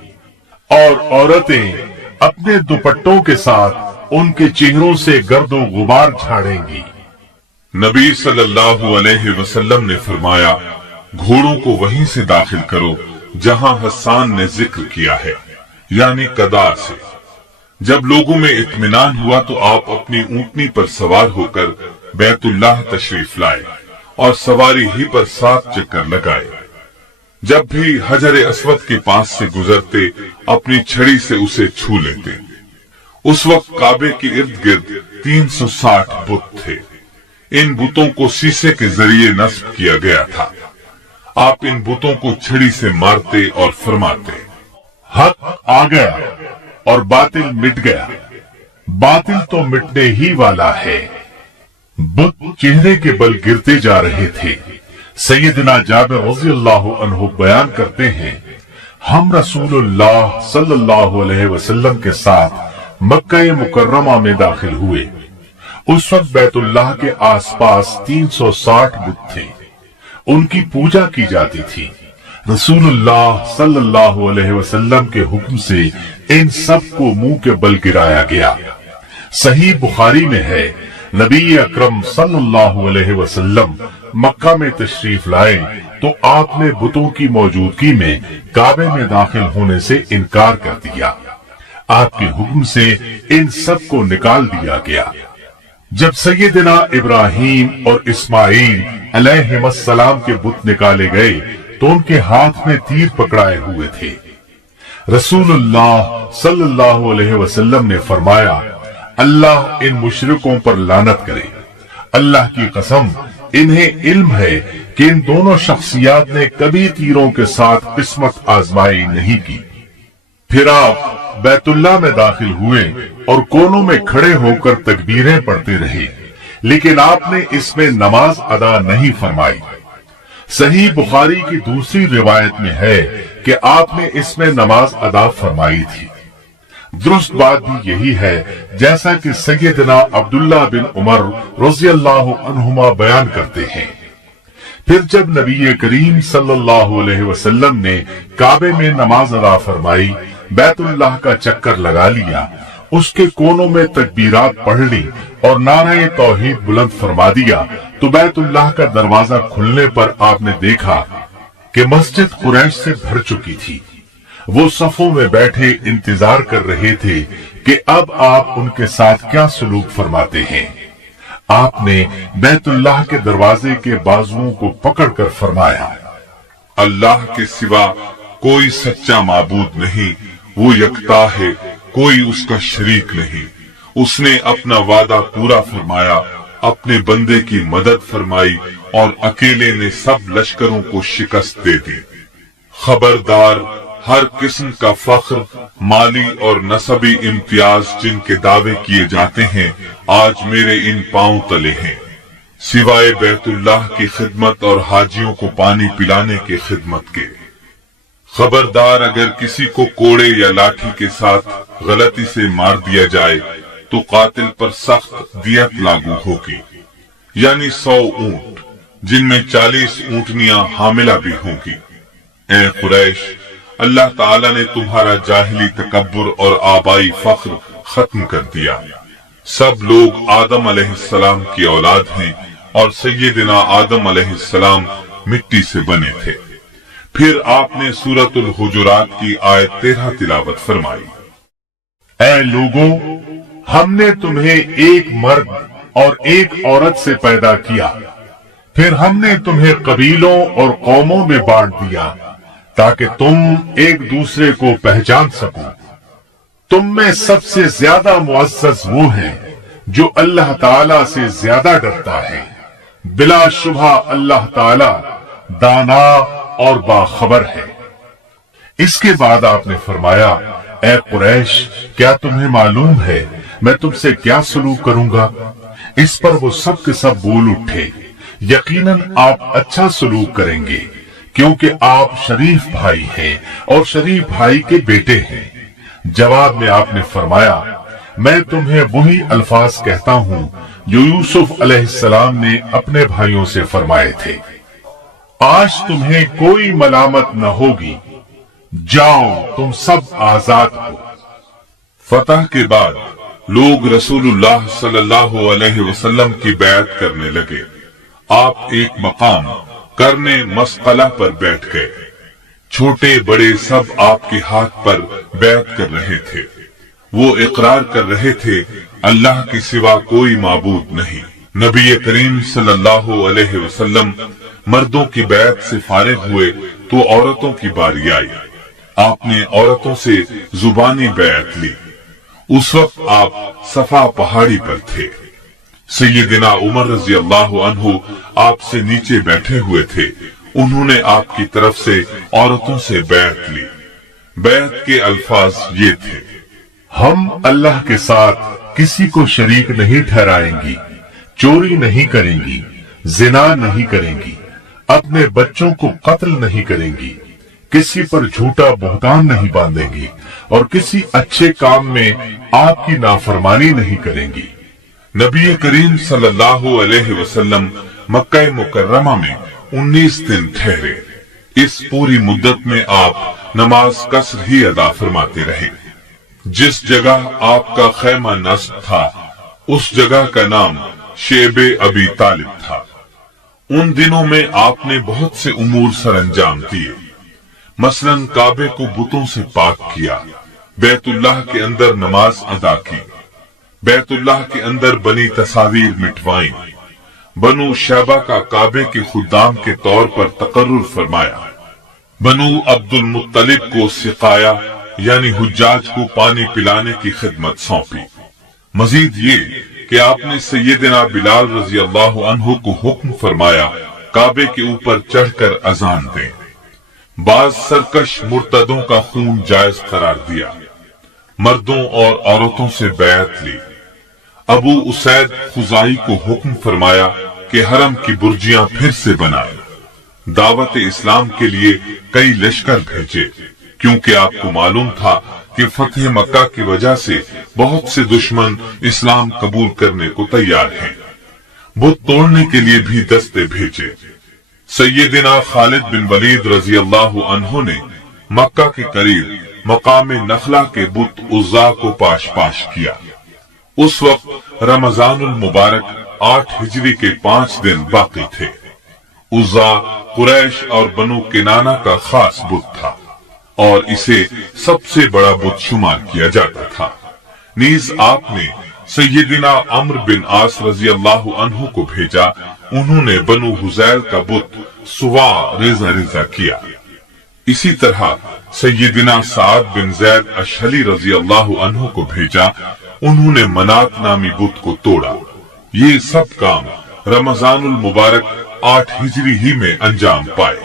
और औरतें अपने दुपट्टों के साथ उनके चेहरों से गर्दो गुबार झाड़ेंगी। नबी सल्लल्लाहु अलैहि वसल्लम ने फरमाया, घोड़ों को वहीं से दाखिल करो जहां हस्सान ने जिक्र किया है, यानी कदा से। जब लोगों में इत्मीनान हुआ तो आप अपनी ऊंटनी पर सवार होकर बैतुल्लाह तशरीफ लाए और सवारी ही पर 7 चक्कर लगाए। जब भी हजर अस्वद के पास से गुजरते अपनी छड़ी से उसे छू लेते। उस वक्त काबे के इर्द गिर्द 360 बुत थे। इन बुतों को शीशे के जरिए नस्ब किया गया था। आप इन बुतों को छड़ी से मारते और फरमाते, हक आ गया और बातिल मिट गया। बातिल तो मिटने ही वाला है। बुत चेहरे के बल गिरते जा रहे थे। सैयदना जाबिर रज़ी अल्लाह अन्हु बयान करते हैं, हम रसूलुल्लाह सल्लल्लाहु अलैहि वसल्लम के साथ मक्का मुकर्रमा में दाखिल हुए। उस वक्त बैतुल्लाह के आसपास 360 बुत थे। उनकी पूजा की जाती थी। रसूलुल्लाह सल्लल्लाहु अलैहि वसल्लम के हुक्म से इन सब को मुंह के बल गिराया गया। सही बुखारी में है, नबी अकरम सल्लल्लाहु अलैहि वसल्लम मक्का में तशरीफ लाए तो आपने बुतों की मौजूदगी में काबे में दाखिल होने से इनकार कर दिया। आपके हुक्म से इन सब को निकाल दिया गया। जब सैयदना इब्राहीम और इस्माईल अलैहिस्सलाम के बुत निकाले गए तो उनके हाथ में तीर पकड़ाए हुए थे। रसूलुल्लाह सल्लल्लाहु अलैहि वसल्लम ने फरमाया, अल्लाह इन मुशरिकों पर लानत करे। अल्लाह की कसम, इन्हें इल्म है कि इन दोनों शख्सियात ने कभी तीरों के साथ किस्मत आजमाई नहीं की। फिर आप बैतुल्लाह में दाखिल हुए और कोनों में खड़े होकर तकबीरें पढ़ते रहे, लेकिन आपने इसमें नमाज अदा नहीं फरमाई। सही बुखारी की दूसरी रिवायत में है कि आपने इसमें नमाज अदा फरमाई थी। दुरुस्त बात भी यही है जैसा कि सैयदना अब्दुल्लाह बिन उमर रज़ियल्लाहु अन्हुमा बयान करते हैं। फिर जब नबी करीम सल्लल्लाहु अलैहि वसल्लम ने काबे में नमाज अदा फरमाई, बैतुल्लाह का चक्कर लगा लिया, उसके कोनों में तकबीरात पढ़ ली और नारे तौहीद बुलंद फरमा दिया, तो बैतुल्लाह का दरवाजा खुलने पर आपने देखा कि मस्जिद कुरैश से भर चुकी थी। वो सफों में बैठे इंतजार कर रहे थे कि अब आप उनके साथ क्या सलूक फरमाते हैं। आपने बैतुल्लाह के दरवाजे के बाजुओं को पकड़कर फरमाया, अल्लाह के सिवा कोई सच्चा माबूद नहीं, वो यकता है, कोई उसका शरीक नहीं। उसने अपना वादा पूरा फरमाया, अपने बंदे की मदद फरमाई और अकेले ने सब लश्करों को शिकस्त दे दी। खबरदार, हर किस्म का फख्र, माली और नसबी इम्तियाज जिनके दावे किए जाते हैं, आज मेरे इन पांव तले हैं, सिवाय बैतुल्लाह की खिदमत और हाजियों को पानी पिलाने की खिदमत के। खबरदार, अगर किसी को कोड़े या लाठी के साथ गलती से मार दिया जाए तो कातिल पर सख्त दियत लागू होगी, यानी 100 ऊंट, जिनमें 40 ऊंटनियां हामिला भी होंगी। ए कुरैश, अल्लाह ताला ने तुम्हारा जाहिली तकब्बुर और आबाई फख्र खत्म कर दिया। सब लोग आदम अलैहिस्सलाम की औलाद हैं और सैयदना आदम अलैहिस्सलाम मिट्टी से बने थे। फिर आपने सूरतुल हुजुरात की आयत 13 तिलावत फरमाई। ऐ लोगों, हमने तुम्हें एक मर्द और एक औरत से पैदा किया, फिर हमने तुम्हें कबीलों और कौमों में बांट दिया ताकि तुम एक दूसरे को पहचान सको। तुम में सबसे ज्यादा मुअज़्ज़ज़ वो है जो अल्लाह ताला से ज्यादा डरता है। बिला शुबा अल्लाह ताला दाना और बाखबर है। इसके बाद आपने फरमाया, ऐ कुरैश, क्या तुम्हें मालूम है मैं तुमसे क्या सलूक करूंगा? इस पर वो सब के सब बोल उठे, यकीनन आप अच्छा सलूक करेंगे, क्योंकि आप शरीफ भाई हैं और शरीफ भाई के बेटे हैं। जवाब में आपने फरमाया, मैं तुम्हें वही अल्फाज कहता हूं जो यूसुफ अलैहिस्सलाम ने अपने भाइयों से फरमाए थे, आज तुम्हें कोई मलामत न होगी, जाओ तुम सब आजाद हो। फतह के बाद लोग रसूलुल्लाह सल्लल्लाहु अलैहि वसल्लम की बैत करने लगे। आप एक मकाम करने मसकला पर बैठ गए। छोटे बड़े सब आपके हाथ पर बैत कर रहे थे। वो इकरार कर रहे थे, अल्लाह के सिवा कोई माबूद नहीं। नबी करीम सल्लल्लाहु अलैहि वसल्लम मर्दों की बैत से फारिग हुए तो औरतों की बारी आई। आपने औरतों से जुबानी बैत ली। उस वक्त आप सफा पहाड़ी पर थे। सैयदना उमर रज़ी अल्लाह अन्हु आपसे नीचे बैठे हुए थे। उन्होंने आपकी तरफ से औरतों से बैत ली। बैत के अल्फाज ये थे, हम अल्लाह के साथ किसी को शरीक नहीं ठहराएंगी, चोरी नहीं करेंगी, जिना नहीं करेंगी, अपने बच्चों को कत्ल नहीं करेंगी, किसी पर झूठा बुहतान नहीं बांधेंगी और किसी अच्छे काम में आपकी नाफरमानी नहीं करेंगी। नबी करीम सल्लल्लाहु अलैहि वसल्लम मक्का मुकर्रमा में 19 दिन ठहरे। इस पूरी मुद्दत में आप नमाज कसर ही अदा फरमाते रहे। जिस जगह आपका खैमा नस्ब था उस जगह का नाम शेबे अबी तालिब था। उन दिनों में आपने बहुत से उमूर सरअंजाम दिए। मसलन काबे को बुतों से पाक किया, बैतुल्लाह के अंदर नमाज अदा की, बैतुल्लाह के अंदर बनी तस्वीर मिटवाई, बनु शैबा का काबे के खुद्दाम के तौर पर तकर्रुर फरमाया, बनु अब्दुल मुत्तलिब को सिकाया यानी हुज्जाज को पानी पिलाने की खिदमत सौंपी। मजीद ये कि आपने सैयदना बिलाल रजी अल्लाह अन्हु को हुक्म फरमाया काबे के ऊपर चढ़कर अजान दें। बाज सरकश मुर्तदों का खून जायज करार दिया। मर्दों और औरतों से बैत ली। अबू उसैद खुजाई को हुक्म फरमाया कि हरम की बुर्जियां फिर से बनाए। दावत इस्लाम के लिए कई लश्कर भेजे, क्योंकि आपको मालूम था कि फतह मक्का की वजह से बहुत से दुश्मन इस्लाम कबूल करने को तैयार हैं। बुत तोड़ने के लिए भी दस्ते भेजे। सैयदना खालिद बिन वलीद रजी अल्लाह अन्हु ने मक्का के करीब मकाम नखला के बुत उज़्ज़ा को पाश पाश किया। उस वक्त रमजानुल मुबारक 8 हिजरी के 5 दिन बाकी थे। उज़्ज़ा कुरैश और बनु किनाना का खास बुत था और इसे सबसे बड़ा बुत शुमार किया जाता था। नीज आपने सैयदना अम्र बिन आस रजी अल्लाह अन्हु को भेजा। उन्होंने बनु हुजैल का बुत सुवा रेजा रेजा किया। इसी तरह सैयदना साद बिन जैद अशहली रजी अल्लाह अन्हु को भेजा। उन्होंने मनात नामी बुत को तोड़ा। ये सब काम रमजानुल मुबारक 8 हिजरी ही में अंजाम पाए।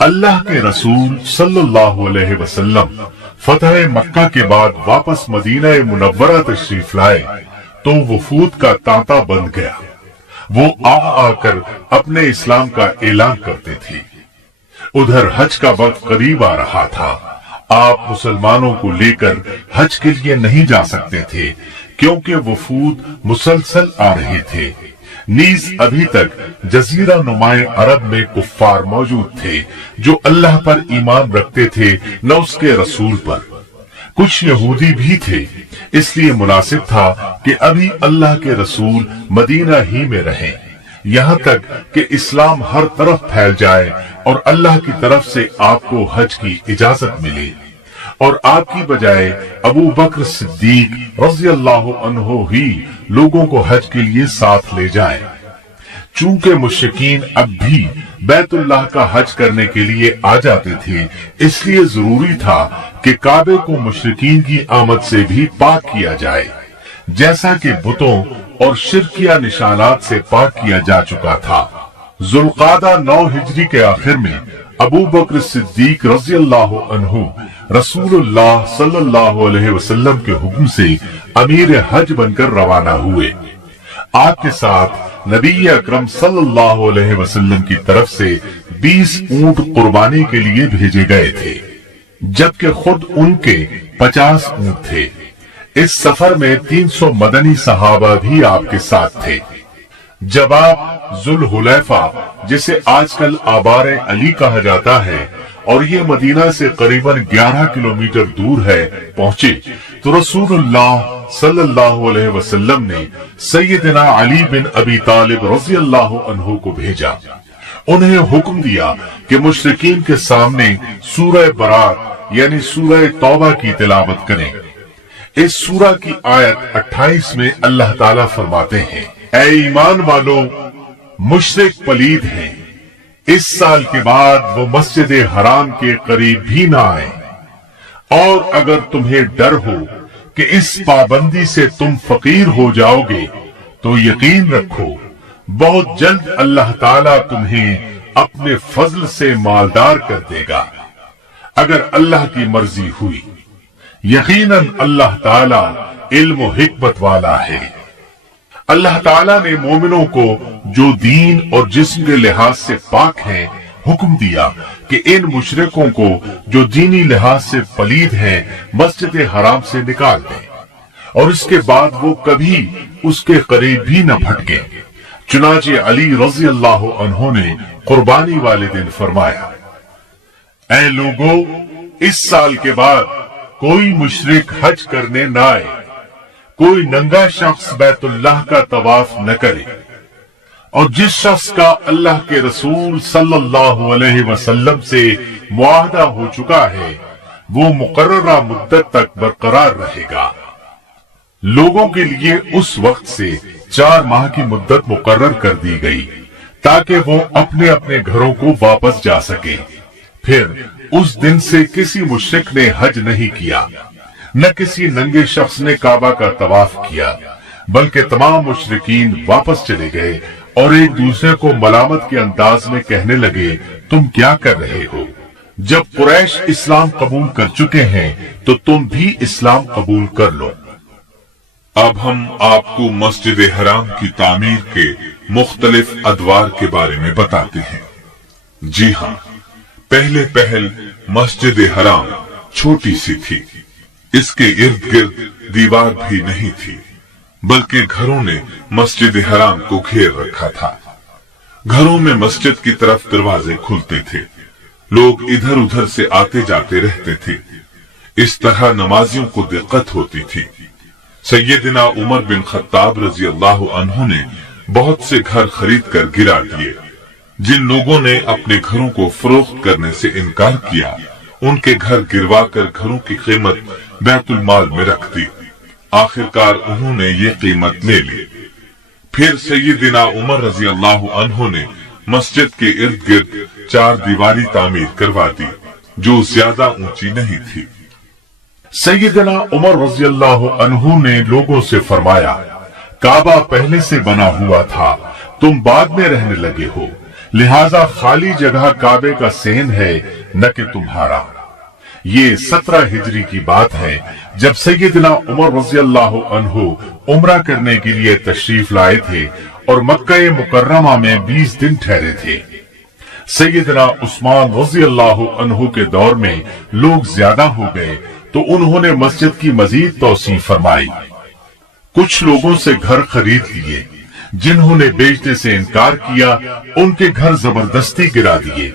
अल्लाह के रसूल सल्लल्लाहु अलैहि वसल्लम फतह मक्का के बाद वापस मदीना मुनव्वरा तशरीफ लाए तो वफूद का तांता बंध गया। वो आकर अपने इस्लाम का ऐलान करते थे। उधर हज का वक्त करीब आ रहा था। आप मुसलमानों को लेकर हज के लिए नहीं जा सकते थे क्योंकि वफूद मुसलसल आ रहे थे। नीज अभी तक जजीरा नुमाए अरब में कुफ्फार मौजूद थे जो अल्लाह पर ईमान रखते थे न उसके रसूल पर। कुछ यहूदी भी थे, इसलिए मुनासिब था कि अभी अल्लाह के रसूल मदीना ही में रहें, यहाँ तक कि इस्लाम हर तरफ फैल जाए और अल्लाह की तरफ से आपको हज की इजाजत मिले और आपकी बजाय अबू बकर सिद्दीक रज़ी अल्लाह अन्हु ही लोगों को हज के लिए साथ ले जाएं। चूंकि मुश्रिकीन अब भी बैतुल्लाह का हज करने के लिए आ जाते थे, इसलिए जरूरी था कि काबे को मुश्रिकीन की आमद से भी पाक किया जाए, जैसा कि बुतों और शिरकिया निशानात से पाक किया जा चुका था। जुल्कादा 9 हिजरी के आखिर में अबू बकर सिद्दीक रज़ी अल्लाह अन्हु रसूलुल्लाह सल्लल्लाहु अलैहि वसल्लम के हुक्म से अमीर हज बनकर रवाना हुए। आपके साथ नबी अकरम सल्लल्लाहु अलैहि वसल्लम की तरफ से 20 ऊंट कुर्बानी के लिए भेजे गए थे, जबकि खुद उनके 50 ऊंट थे। इस सफर में 300 मदनी सहाबा भी आपके साथ थे। जब आप जुल्हुलैफा, जिसे आजकल आबार अली कहा जाता है और ये मदीना से करीबन 11 किलोमीटर दूर है, पहुंचे तो रसूलुल्लाह सल्लल्लाहु अलैहि वसल्लम ने सैयदना अली बिन अबी तालिब रज़ी अल्लाह अन्हु को भेजा। उन्हें हुक्म दिया कि मुश्रिकीन के सामने सूरह बरात यानी सूरह तौबा की तिलावत करें। इस सूरह की आयत 28 में अल्लाह ताला फरमाते हैं, ऐ ईमान वालों, मुशरिक पलीद हैं, इस साल के बाद वो मस्जिद हराम के करीब भी ना आए, और अगर तुम्हें डर हो कि इस पाबंदी से तुम फकीर हो जाओगे तो यकीन रखो बहुत जल्द अल्लाह ताला तुम्हें अपने फजल से मालदार कर देगा, अगर अल्लाह की मर्जी हुई। यकीनन अल्लाह ताला इल्म और हिकमत वाला है। अल्लाह ताला ने मोमिनों को जो दीन और जिस्म के लिहाज से पाक हैं, हुक्म दिया कि इन मुशरिकों को जो दीनी लिहाज से पलीद हैं, मस्जिद हराम से निकाल दें اور اس کے بعد وہ کبھی اس کے قریب بھی نہ پھٹکے۔ چنانچہ علی رضی اللہ عنہ نے قربانی والے دن فرمایا، اے لوگو، اس سال کے بعد کوئی مشرک حج کرنے نہ آئے، کوئی ننگا شخص بیت اللہ کا طواف نہ کرے، اور جس شخص کا اللہ کے رسول صلی اللہ علیہ وسلم سے معاہدہ ہو چکا ہے وہ مقررہ مدت تک برقرار رہے گا۔ لوگوں کے لیے اس وقت سے 4 ماہ کی مدت مقرر کر دی گئی تاکہ وہ اپنے اپنے گھروں کو واپس جا سکیں۔ پھر اس دن سے کسی مشرک نے حج نہیں کیا، نہ کسی ننگے شخص نے کعبہ کا طواف کیا، بلکہ تمام مشرکین واپس چلے گئے اور ایک دوسرے کو ملامت کے انداز میں کہنے لگے، تم کیا کر رہے ہو؟ جب قریش اسلام قبول کر چکے ہیں تو تم بھی اسلام قبول کر لو۔ اب ہم آپ کو مسجد حرام کی تعمیر کے مختلف ادوار کے بارے میں بتاتے ہیں۔ جی ہاں، پہلے پہل مسجد حرام چھوٹی سی تھی، اس کے ارد گرد دیوار بھی نہیں تھی، بلکہ گھروں نے مسجد حرام کو گھیر رکھا تھا۔ گھروں میں مسجد کی طرف دروازے کھلتے تھے، لوگ ادھر ادھر سے آتے جاتے رہتے تھے، اس طرح نمازیوں کو دقت ہوتی تھی۔ سیدنا عمر بن خطاب رضی اللہ عنہ نے بہت سے گھر خرید کر گرا دیے۔ جن لوگوں نے اپنے گھروں کو فروخت کرنے سے انکار کیا، ان کے گھر گروا کر گھروں کی قیمت بیت المال میں رکھ دی۔ آخرکار انہوں نے یہ قیمت لے لی۔ پھر سیدنا عمر رضی اللہ عنہ نے مسجد کے ارد گرد 4 دیواری تعمیر کروا دی جو زیادہ اونچی نہیں تھی۔ سیدنا عمر رضی اللہ عنہ نے لوگوں سے فرمایا، کعبہ پہلے سے بنا ہوا تھا، تم بعد میں رہنے لگے ہو، لہذا خالی جگہ کعبے کا سین ہے نہ کہ تمہارا۔ یہ 17 ہجری کی بات ہے جب سیدنا عمر رضی اللہ عنہ عمرہ کرنے کے لیے تشریف لائے تھے اور مکہ مکرمہ میں 20 دن ٹھہرے تھے۔ سیدنا عثمان رضی اللہ عنہ کے دور میں لوگ زیادہ ہو گئے تو انہوں نے مسجد کی مزید توسیع فرمائی۔ کچھ لوگوں سے گھر خرید لیے، جنہوں نے بیچنے سے انکار کیا ان کے گھر زبردستی گرا دیے۔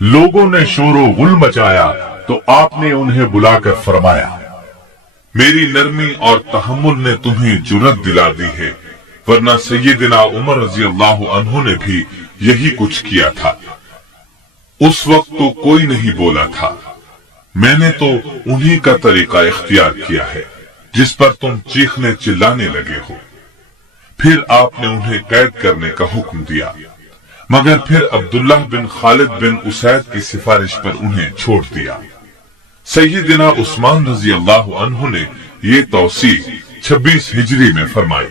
لوگوں نے شور و غل مچایا تو آپ نے انہیں بلا کر فرمایا، میری نرمی اور تحمل نے تمہیں جرأت دلا دی ہے، ورنہ سیدنا عمر رضی اللہ عنہ نے بھی یہی کچھ کیا تھا۔ اس وقت تو کوئی نہیں بولا تھا، میں نے تو انہی کا طریقہ اختیار کیا ہے جس پر تم چیخنے چلانے لگے ہو۔ پھر آپ نے انہیں قید کرنے کا حکم دیا، مگر پھر عبداللہ بن خالد بن اسید کی سفارش پر انہیں چھوڑ دیا۔ سیدنا عثمان رضی اللہ عنہ نے یہ توسیع 26 ہجری میں فرمائی۔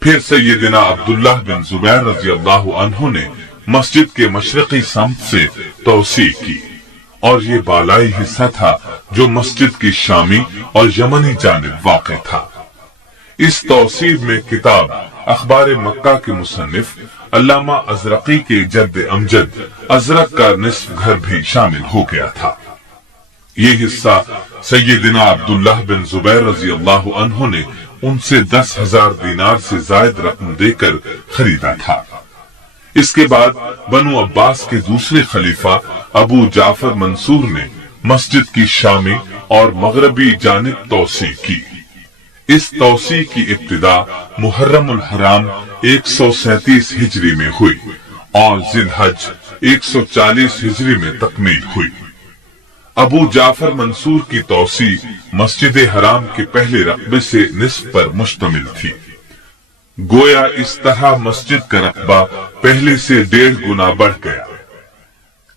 پھر سیدنا عبداللہ بن زبیر رضی اللہ عنہ نے مسجد کے مشرقی سمت سے توسیع کی، اور یہ بالائی حصہ تھا جو مسجد کی شامی اور یمنی جانب واقع تھا۔ اس توسیع میں کتاب اخبار مکہ کے مصنف علامہ ازرقی کے جد امجد ازرق کا نصف گھر بھی شامل ہو گیا تھا۔ یہ حصہ سیدنا عبداللہ بن زبیر رضی اللہ عنہ نے ان سے 10,000 دینار سے زائد رقم دے کر خریدا تھا۔ اس کے بعد بنو عباس کے دوسرے خلیفہ ابو جعفر منصور نے مسجد کی شامی اور مغربی جانب توسیع کی۔ اس توسیع کی ابتدا محرم الحرام 137 ہجری میں ہوئی اور ذی الحج 140 ہجری میں تکمیل ہوئی۔ ابو جعفر منصور کی توسیع مسجد حرام کے پہلے رقبے سے نصف پر مشتمل تھی۔ گویا اس طرح مسجد کا رقبہ پہلے سے 1.5 گنا بڑھ گیا۔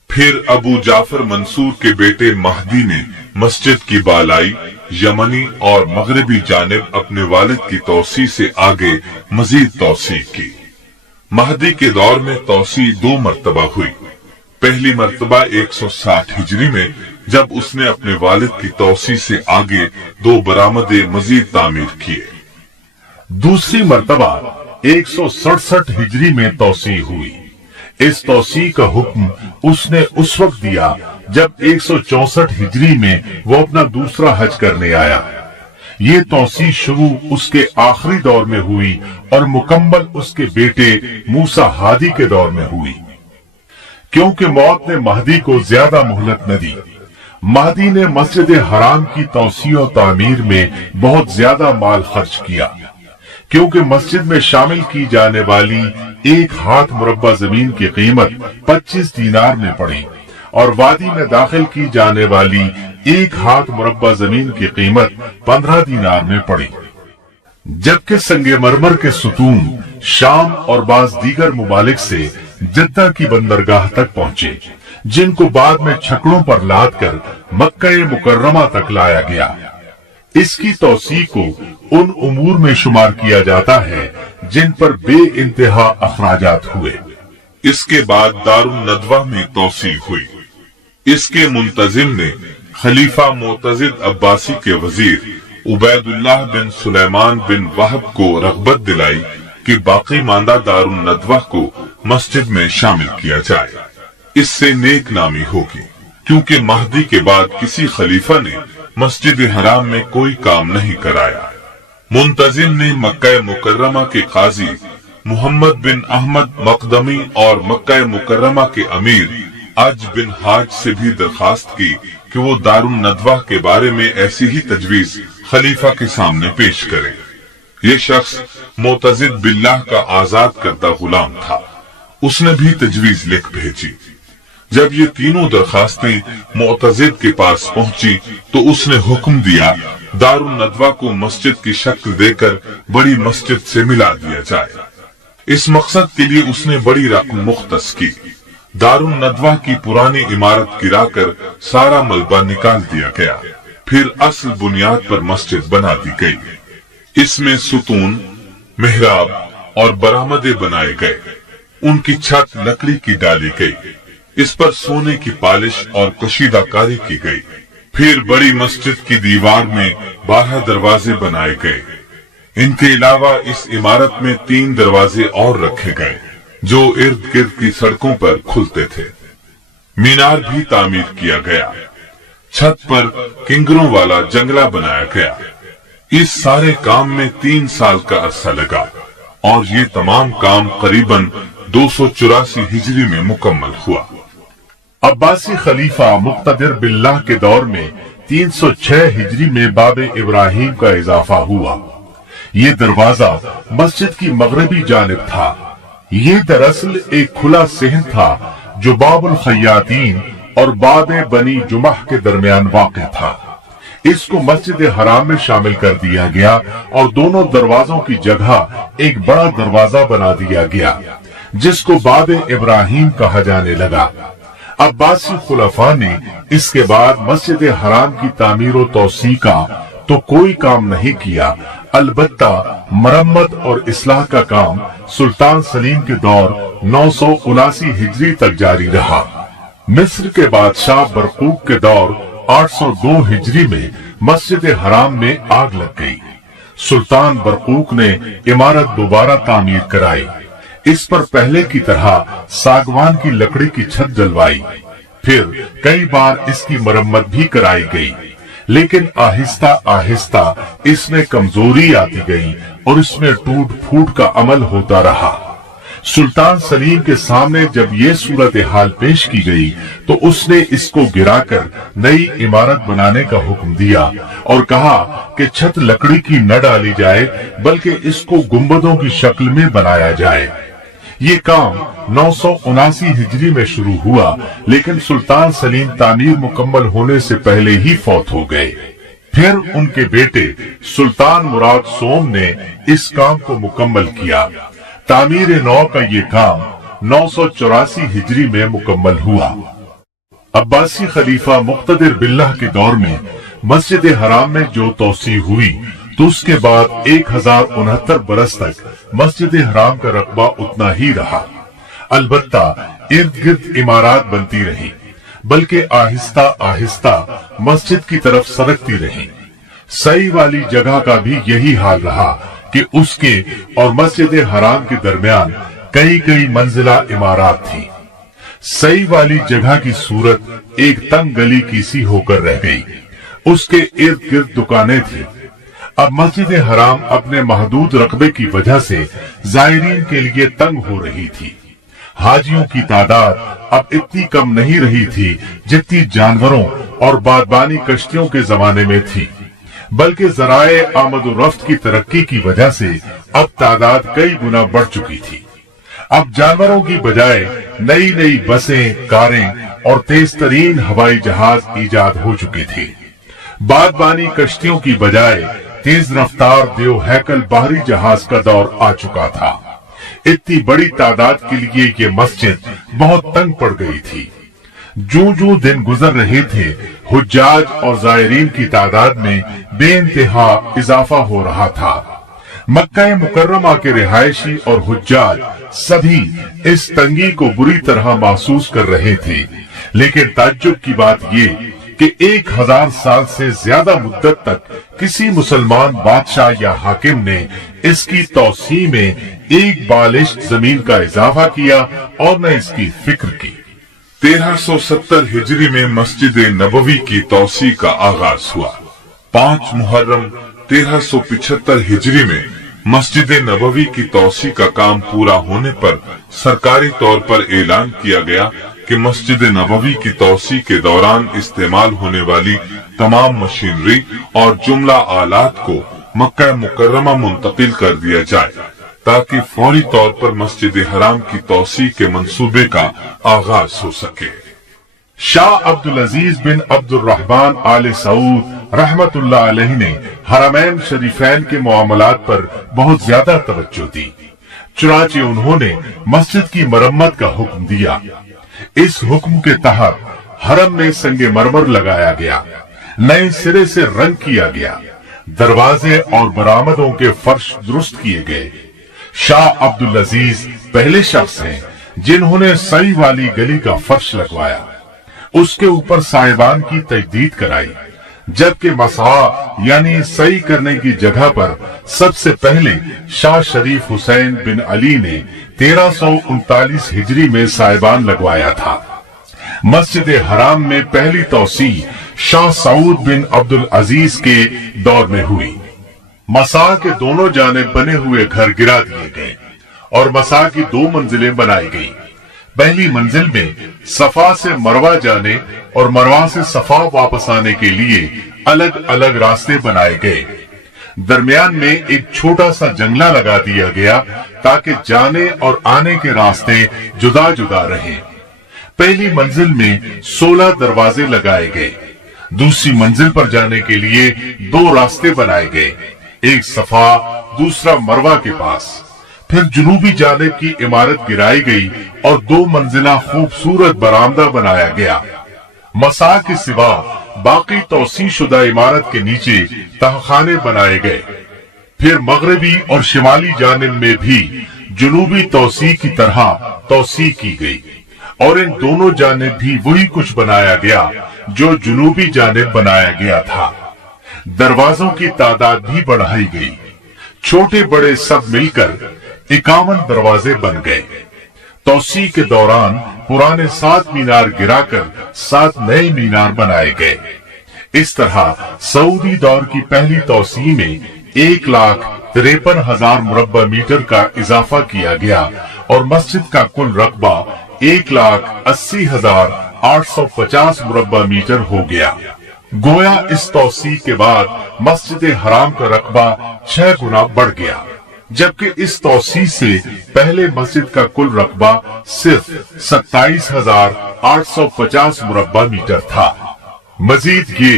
پھر ابو جعفر منصور کے بیٹے مہدی نے مسجد کی بالائی، یمنی اور مغربی جانب اپنے والد کی توسیع سے آگے مزید توسیع کی۔ مہدی کے دور میں توسیع 2 مرتبہ ہوئی۔ پہلی مرتبہ 160 ہجری میں جب اس نے اپنے والد کی توسیع سے آگے 2 برآمدے مزید تعمیر کیے۔ دوسری مرتبہ 167 ہجری میں توسیع ہوئی۔ اس توسیع کا حکم اس نے اس وقت دیا جب 164 ہجری میں وہ اپنا دوسرا حج کرنے آیا۔ یہ توسیع شروع اس کے آخری دور میں ہوئی اور مکمل اس کے بیٹے موسیٰ ہادی کے دور میں ہوئی، کیونکہ موت نے مہدی کو زیادہ مہلت نہ دی۔ مہدی نے مسجد حرام کی توسیع و تعمیر میں بہت زیادہ مال خرچ کیا، کیونکہ مسجد میں شامل کی جانے والی 1 ہاتھ مربع زمین کی قیمت 25 دینار میں پڑی، اور وادی میں داخل کی جانے والی 1 ہاتھ مربع زمین کی قیمت 15 دینار میں پڑی، جبکہ سنگ مرمر کے ستون شام اور بعض دیگر ممالک سے جدہ کی بندرگاہ تک پہنچے، جن کو بعد میں چھکڑوں پر لاد کر مکہ مکرمہ تک لایا گیا۔ اس کی توسیع کو ان امور میں شمار کیا جاتا ہے جن پر بے انتہا اخراجات ہوئے۔ اس کے بعد دار الندوہ میں توسیع ہوئی۔ اس کے منتظم نے خلیفہ معتضد عباسی کے وزیر عبید اللہ بن سلیمان بن وہب کو رغبت دلائی کہ باقی ماندہ دار الندوہ کو مسجد میں شامل کیا جائے، اس سے نیک نامی ہوگی، کیونکہ مہدی کے بعد کسی خلیفہ نے مسجد حرام میں کوئی کام نہیں کرایا۔ منتظم نے مکہ مکرمہ کے قاضی محمد بن احمد مقدمی اور مکہ مکرمہ کے امیر عج بن حاج سے بھی درخواست کی کہ وہ دار الندوہ کے بارے میں ایسی ہی تجویز خلیفہ کے سامنے پیش کرے۔ یہ شخص معتضد باللہ کا آزاد کردہ غلام تھا، اس نے بھی تجویز لکھ بھیجی۔ جب یہ تینوں درخواستیں معتضد کے پاس پہنچی تو اس نے حکم دیا دار الندوہ کو مسجد کی شکل دے کر بڑی مسجد سے ملا دیا جائے۔ اس مقصد کے لیے اس نے بڑی رقم مختص کی۔ دار الندوہ کی پرانی عمارت گرا کر سارا ملبہ نکال دیا گیا، پھر اصل بنیاد پر مسجد بنا دی گئی۔ اس میں ستون، محراب اور برآمدے بنائے گئے، ان کی چھت لکڑی کی ڈالی گئی، اس پر سونے کی پالش اور کشیدہ کاری کی گئی۔ پھر بڑی مسجد کی دیوار میں 12 دروازے بنائے گئے۔ ان کے علاوہ اس عمارت میں 3 دروازے اور رکھے گئے جو ارد گرد کی سڑکوں پر کھلتے تھے۔ مینار بھی تعمیر کیا گیا، چھت پر کنگروں والا جنگلہ بنایا گیا۔ اس سارے کام میں 3 سال کا عرصہ لگا، اور یہ تمام کام قریباً 284 ہجری میں مکمل ہوا۔ عباسی خلیفہ مقتدر باللہ کے دور میں 306 ہجری میں باب ابراہیم کا اضافہ ہوا۔ یہ دروازہ مسجد کی مغربی جانب تھا۔ یہ دراصل ایک کھلا صحن تھا جو باب الخیاطین اور باب بنی جمح کے درمیان واقع تھا۔ اس کو مسجد حرام میں شامل کر دیا گیا اور دونوں دروازوں کی جگہ ایک بڑا دروازہ بنا دیا گیا جس کو باب ابراہیم کہا جانے لگا۔ عباسی خلفاء نے اس کے بعد مسجد حرام کی تعمیر و توسیع کا تو کوئی کام نہیں کیا، البتہ مرمت اور اصلاح کا کام سلطان سلیم کے دور 979 ہجری تک جاری رہا۔ مصر کے بادشاہ برقوق کے دور 802 ہجری میں مسجد حرام میں آگ لگ گئی۔ سلطان برقوق نے عمارت دوبارہ تعمیر کرائی، اس پر پہلے کی طرح ساگوان کی لکڑی کی چھت ڈلوائی، پھر کئی بار اس کی مرمت بھی کرائی گئی، لیکن آہستہ آہستہ اس میں کمزوری آتی گئی اور اس میں ٹوٹ پھوٹ کا عمل ہوتا رہا۔ سلطان سلیم کے سامنے جب یہ صورتحال پیش کی گئی تو اس نے اس کو گرا کر نئی عمارت بنانے کا حکم دیا اور کہا کہ چھت لکڑی کی نہ ڈالی جائے بلکہ اس کو گنبدوں کی شکل میں بنایا جائے۔ یہ کام 979 ہجری میں شروع ہوا، لیکن سلطان سلیم تعمیر مکمل ہونے سے پہلے ہی فوت ہو گئے۔ پھر ان کے بیٹے سلطان مراد سوم نے اس کام کو مکمل کیا۔ تعمیر نو کا یہ کام 984 ہجری میں مکمل ہوا۔ عباسی خلیفہ مقتدر باللہ کے دور میں مسجد حرام میں جو توسیع ہوئی تو اس کے بعد 1069 برس تک مسجد حرام کا رقبہ اتنا ہی رہا، البتہ ارد گرد عمارات بنتی رہی، بلکہ آہستہ آہستہ مسجد کی طرف سرکتی رہی۔ سعی والی جگہ کا بھی یہی حال رہا کہ اس کے اور مسجد حرام کے درمیان کئی منزلہ عمارات تھی۔ سعی والی جگہ کی صورت ایک تنگ گلی کی سی ہو کر رہ گئی، اس کے ارد گرد دکانیں تھیں۔ اب مسجد حرام اپنے محدود رقبے کی وجہ سے زائرین کے لیے تنگ ہو رہی تھی۔ حاجیوں کی تعداد اب اتنی کم نہیں رہی تھی جتنی جانوروں اور بادبانی کشتیوں کے زمانے میں تھی، بلکہ ذرائع آمد و رفت کی ترقی کی وجہ سے اب تعداد کئی گنا بڑھ چکی تھی۔ اب جانوروں کی بجائے نئی نئی بسیں، کاریں اور تیز ترین ہوائی جہاز ایجاد ہو چکے تھے۔ بادبانی کشتیوں کی بجائے تیز رفتار دیو ہیکل بحری جہاز کا دور آ چکا تھا۔ اتنی بڑی تعداد کے لیے یہ مسجد بہت تنگ پڑ گئی تھی۔ جو دن گزر رہے تھے، حجاج اور زائرین کی تعداد میں بے انتہا اضافہ ہو رہا تھا۔ مکہ مکرمہ کے رہائشی اور حجاج سبھی اس تنگی کو بری طرح محسوس کر رہے تھے، لیکن تعجب کی بات یہ کہ 1000 سال سے زیادہ مدت تک کسی مسلمان بادشاہ یا حاکم نے اس کی توسیع میں ایک بالشت زمین کا اضافہ کیا اور نہ اس کی فکر کی۔ 1370 ہجری میں مسجد نبوی کی توسیع کا آغاز ہوا۔ 5 محرم 1375 ہجری میں مسجد نبوی کی توسیع کا کام پورا ہونے پر سرکاری طور پر اعلان کیا گیا کہ مسجد نبوی کی توسیع کے دوران استعمال ہونے والی تمام مشینری اور جملہ آلات کو مکہ مکرمہ منتقل کر دیا جائے تاکہ فوری طور پر مسجد حرام کی توسیع کے منصوبے کا آغاز ہو سکے۔ شاہ عبدالعزیز بن عبد الرحمن آل سعود رحمت اللہ علیہ نے حرمین شریفین کے معاملات پر بہت زیادہ توجہ دی، چنانچہ انہوں نے مسجد کی مرمت کا حکم دیا۔ اس حکم کے تحت حرم میں سنگ مرمر لگایا گیا، نئے سرے سے رنگ کیا گیا، دروازے اور برآمدوں کے فرش درست کیے گئے۔ شاہ عبدالعزیز پہلے شخص ہیں جنہوں نے سعی والی گلی کا فرش لگوایا، اس کے اوپر سائبان کی تجدید کرائی، جبکہ مسعی یعنی سعی کرنے کی جگہ پر سب سے پہلے شاہ شریف حسین بن علی نے 1339 ہجری میں سائبان لگوایا تھا۔ مسجد حرام میں پہلی توسیع شاہ سعود بن عبدالعزیز کے دور میں ہوئی۔ مسا کے دونوں جانب بنے ہوئے گھر گرا دیے گئے اور مسا کی 2 منزلیں بنائی گئی۔ پہلی منزل میں صفا سے مروہ جانے اور مروہ سے صفا واپس آنے کے لیے الگ الگ راستے بنائے گئے۔ درمیان میں ایک چھوٹا سا جنگلہ لگا دیا گیا تاکہ جانے اور آنے کے راستے جدا جدا رہیں۔ پہلی منزل میں 16 دروازے لگائے گئے۔ دوسری منزل پر جانے کے لیے 2 راستے بنائے گئے، ایک صفا دوسرا مروہ کے پاس۔ پھر جنوبی جانب کی عمارت گرائی گئی اور 2 منزلہ خوبصورت برآمدہ بنایا گیا۔ مسا کے سوا باقی توسیع شدہ عمارت کے نیچے تہخانے بنائے گئے۔ پھر مغربی اور شمالی جانب میں بھی جنوبی توسیع کی طرح توسیع کی گئی اور ان دونوں جانب بھی وہی کچھ بنایا گیا جو جنوبی جانب بنایا گیا تھا۔ دروازوں کی تعداد بھی بڑھائی گئی، چھوٹے بڑے سب مل کر 51 دروازے بن گئے۔ توسیع کے دوران پرانے 7 مینار گرا کر 7 نئے مینار بنائے گئے۔ اس طرح سعودی دور کی پہلی توسیع میں 1,53,000 مربع میٹر کا اضافہ کیا گیا اور مسجد کا کل رقبہ 1,80,850 مربع میٹر ہو گیا۔ گویا اس توسیع کے بعد مسجد حرام کا رقبہ 6 گنا بڑھ گیا، جبکہ اس توسیع سے پہلے مسجد کا کل رقبہ صرف 27,850 مربع میٹر تھا۔ مزید یہ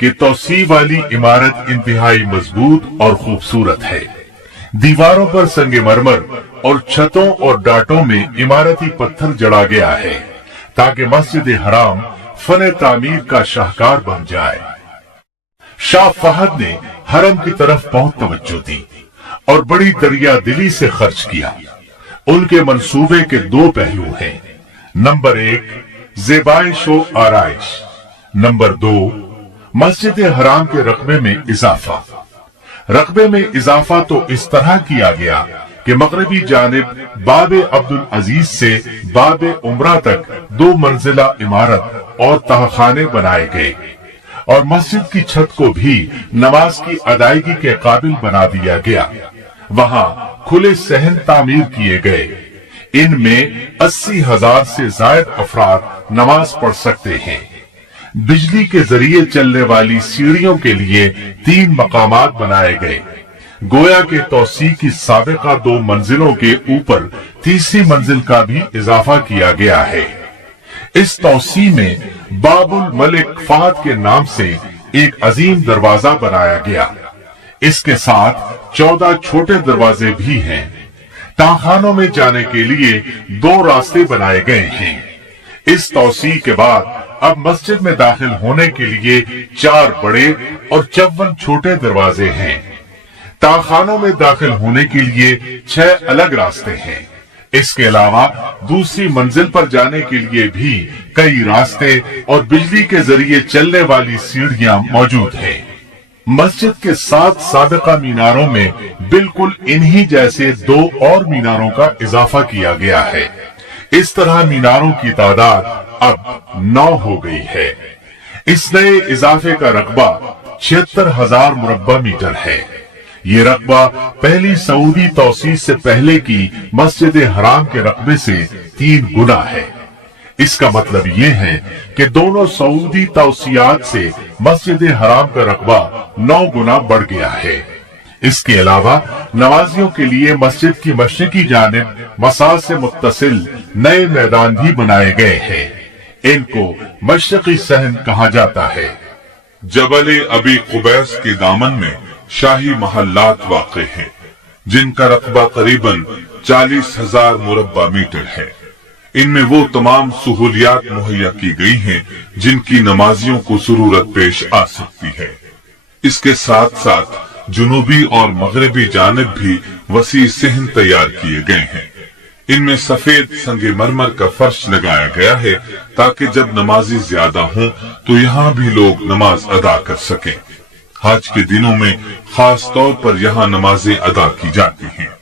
کہ توسیع والی عمارت انتہائی مضبوط اور خوبصورت ہے۔ دیواروں پر سنگ مرمر اور چھتوں اور ڈاٹوں میں عمارتی پتھر جڑا گیا ہے تاکہ مسجد حرام فن تعمیر کا شاہکار بن جائے۔ شاہ فہد نے حرم کی طرف بہت توجہ دی اور بڑی دریا دلی سے خرچ کیا۔ ان کے منصوبے کے 2 پہلو ہیں، نمبر 1 زیبائش و آرائش، نمبر 2 مسجد حرام کے رقبے میں اضافہ۔ رقبے میں اضافہ تو اس طرح کیا گیا کہ مغربی جانب باب عبدالعزیز سے باب عمرہ تک 2 منزلہ عمارت اور تہخانے بنائے گئے۔ और मस्जिद की छत को भी नमाज की अदायगी के काबिल बना दिया गया। वहां खुले सहन तामीर किए गए। इनमें 80,000 से ज्यादा अफराद नमाज पढ़ सकते हैं। बिजली के जरिए चलने वाली सीढ़ियों के लिए 3 मकामात बनाए गए। गोया के तौसी की साबिका 2 मंजिलों के ऊपर तीसरी मंजिल का भी इजाफा किया गया है। इस तौसी में बाबुल मलिक फहद के नाम से एक अजीम दरवाजा बनाया गया। इसके साथ 14 छोटे दरवाजे भी हैं। ताखानों में जाने के लिए 2 रास्ते बनाए गए हैं। इस तौसी के बाद अब मस्जिद में दाखिल होने के लिए 4 बड़े और 54 छोटे दरवाजे हैं। ताखानों में दाखिल होने के लिए 6 अलग रास्ते हैं। इसके अलावा दूसरी मंजिल पर जाने के लिए भी कई रास्ते और बिजली के जरिए चलने वाली सीढ़ियां मौजूद हैं। मस्जिद के 7 साबिका मीनारों में बिल्कुल इन्हीं जैसे 2 और मीनारों का इजाफा किया गया है। इस तरह मीनारों की तादाद अब 9 हो गई है। इस नए इजाफे का रकबा 76,000 मुरब्बा मीटर है। ये रकबा पहली सऊदी तौसीस से पहले की मस्जिद हराम के रकबे से 3 गुना है। इसका मतलब ये है कि दोनों सऊदी तौसियात से मस्जिद हराम का रकबा 9 गुना बढ़ गया है। इसके अलावा नमाजियों के लिए मस्जिद की मशरिकी जानिब मसाल से मुत्तसिल नए मैदान भी बनाए गए हैं। इनको मशरिकी सहन कहा जाता है। जबल अबी कुबैस के दामन में शाही महल्लात वाक़े हैं, जिनका रकबा करीबन 40,000 मुरब्बा मीटर है। इनमें वो तमाम सहूलियात मुहैया की गई हैं जिनकी नमाजियों को जरूरत पेश आ सकती है। इसके साथ साथ जुनूबी और मगरबी जानिब भी वसी सहन तैयार किए गए हैं। इनमें सफेद संगे मरमर का फर्श लगाया गया है ताकि जब नमाजी ज्यादा हों तो यहाँ भी लोग नमाज अदा कर सकें। हज के दिनों में खास तौर पर यहाँ नमाजें अदा की जाती हैं।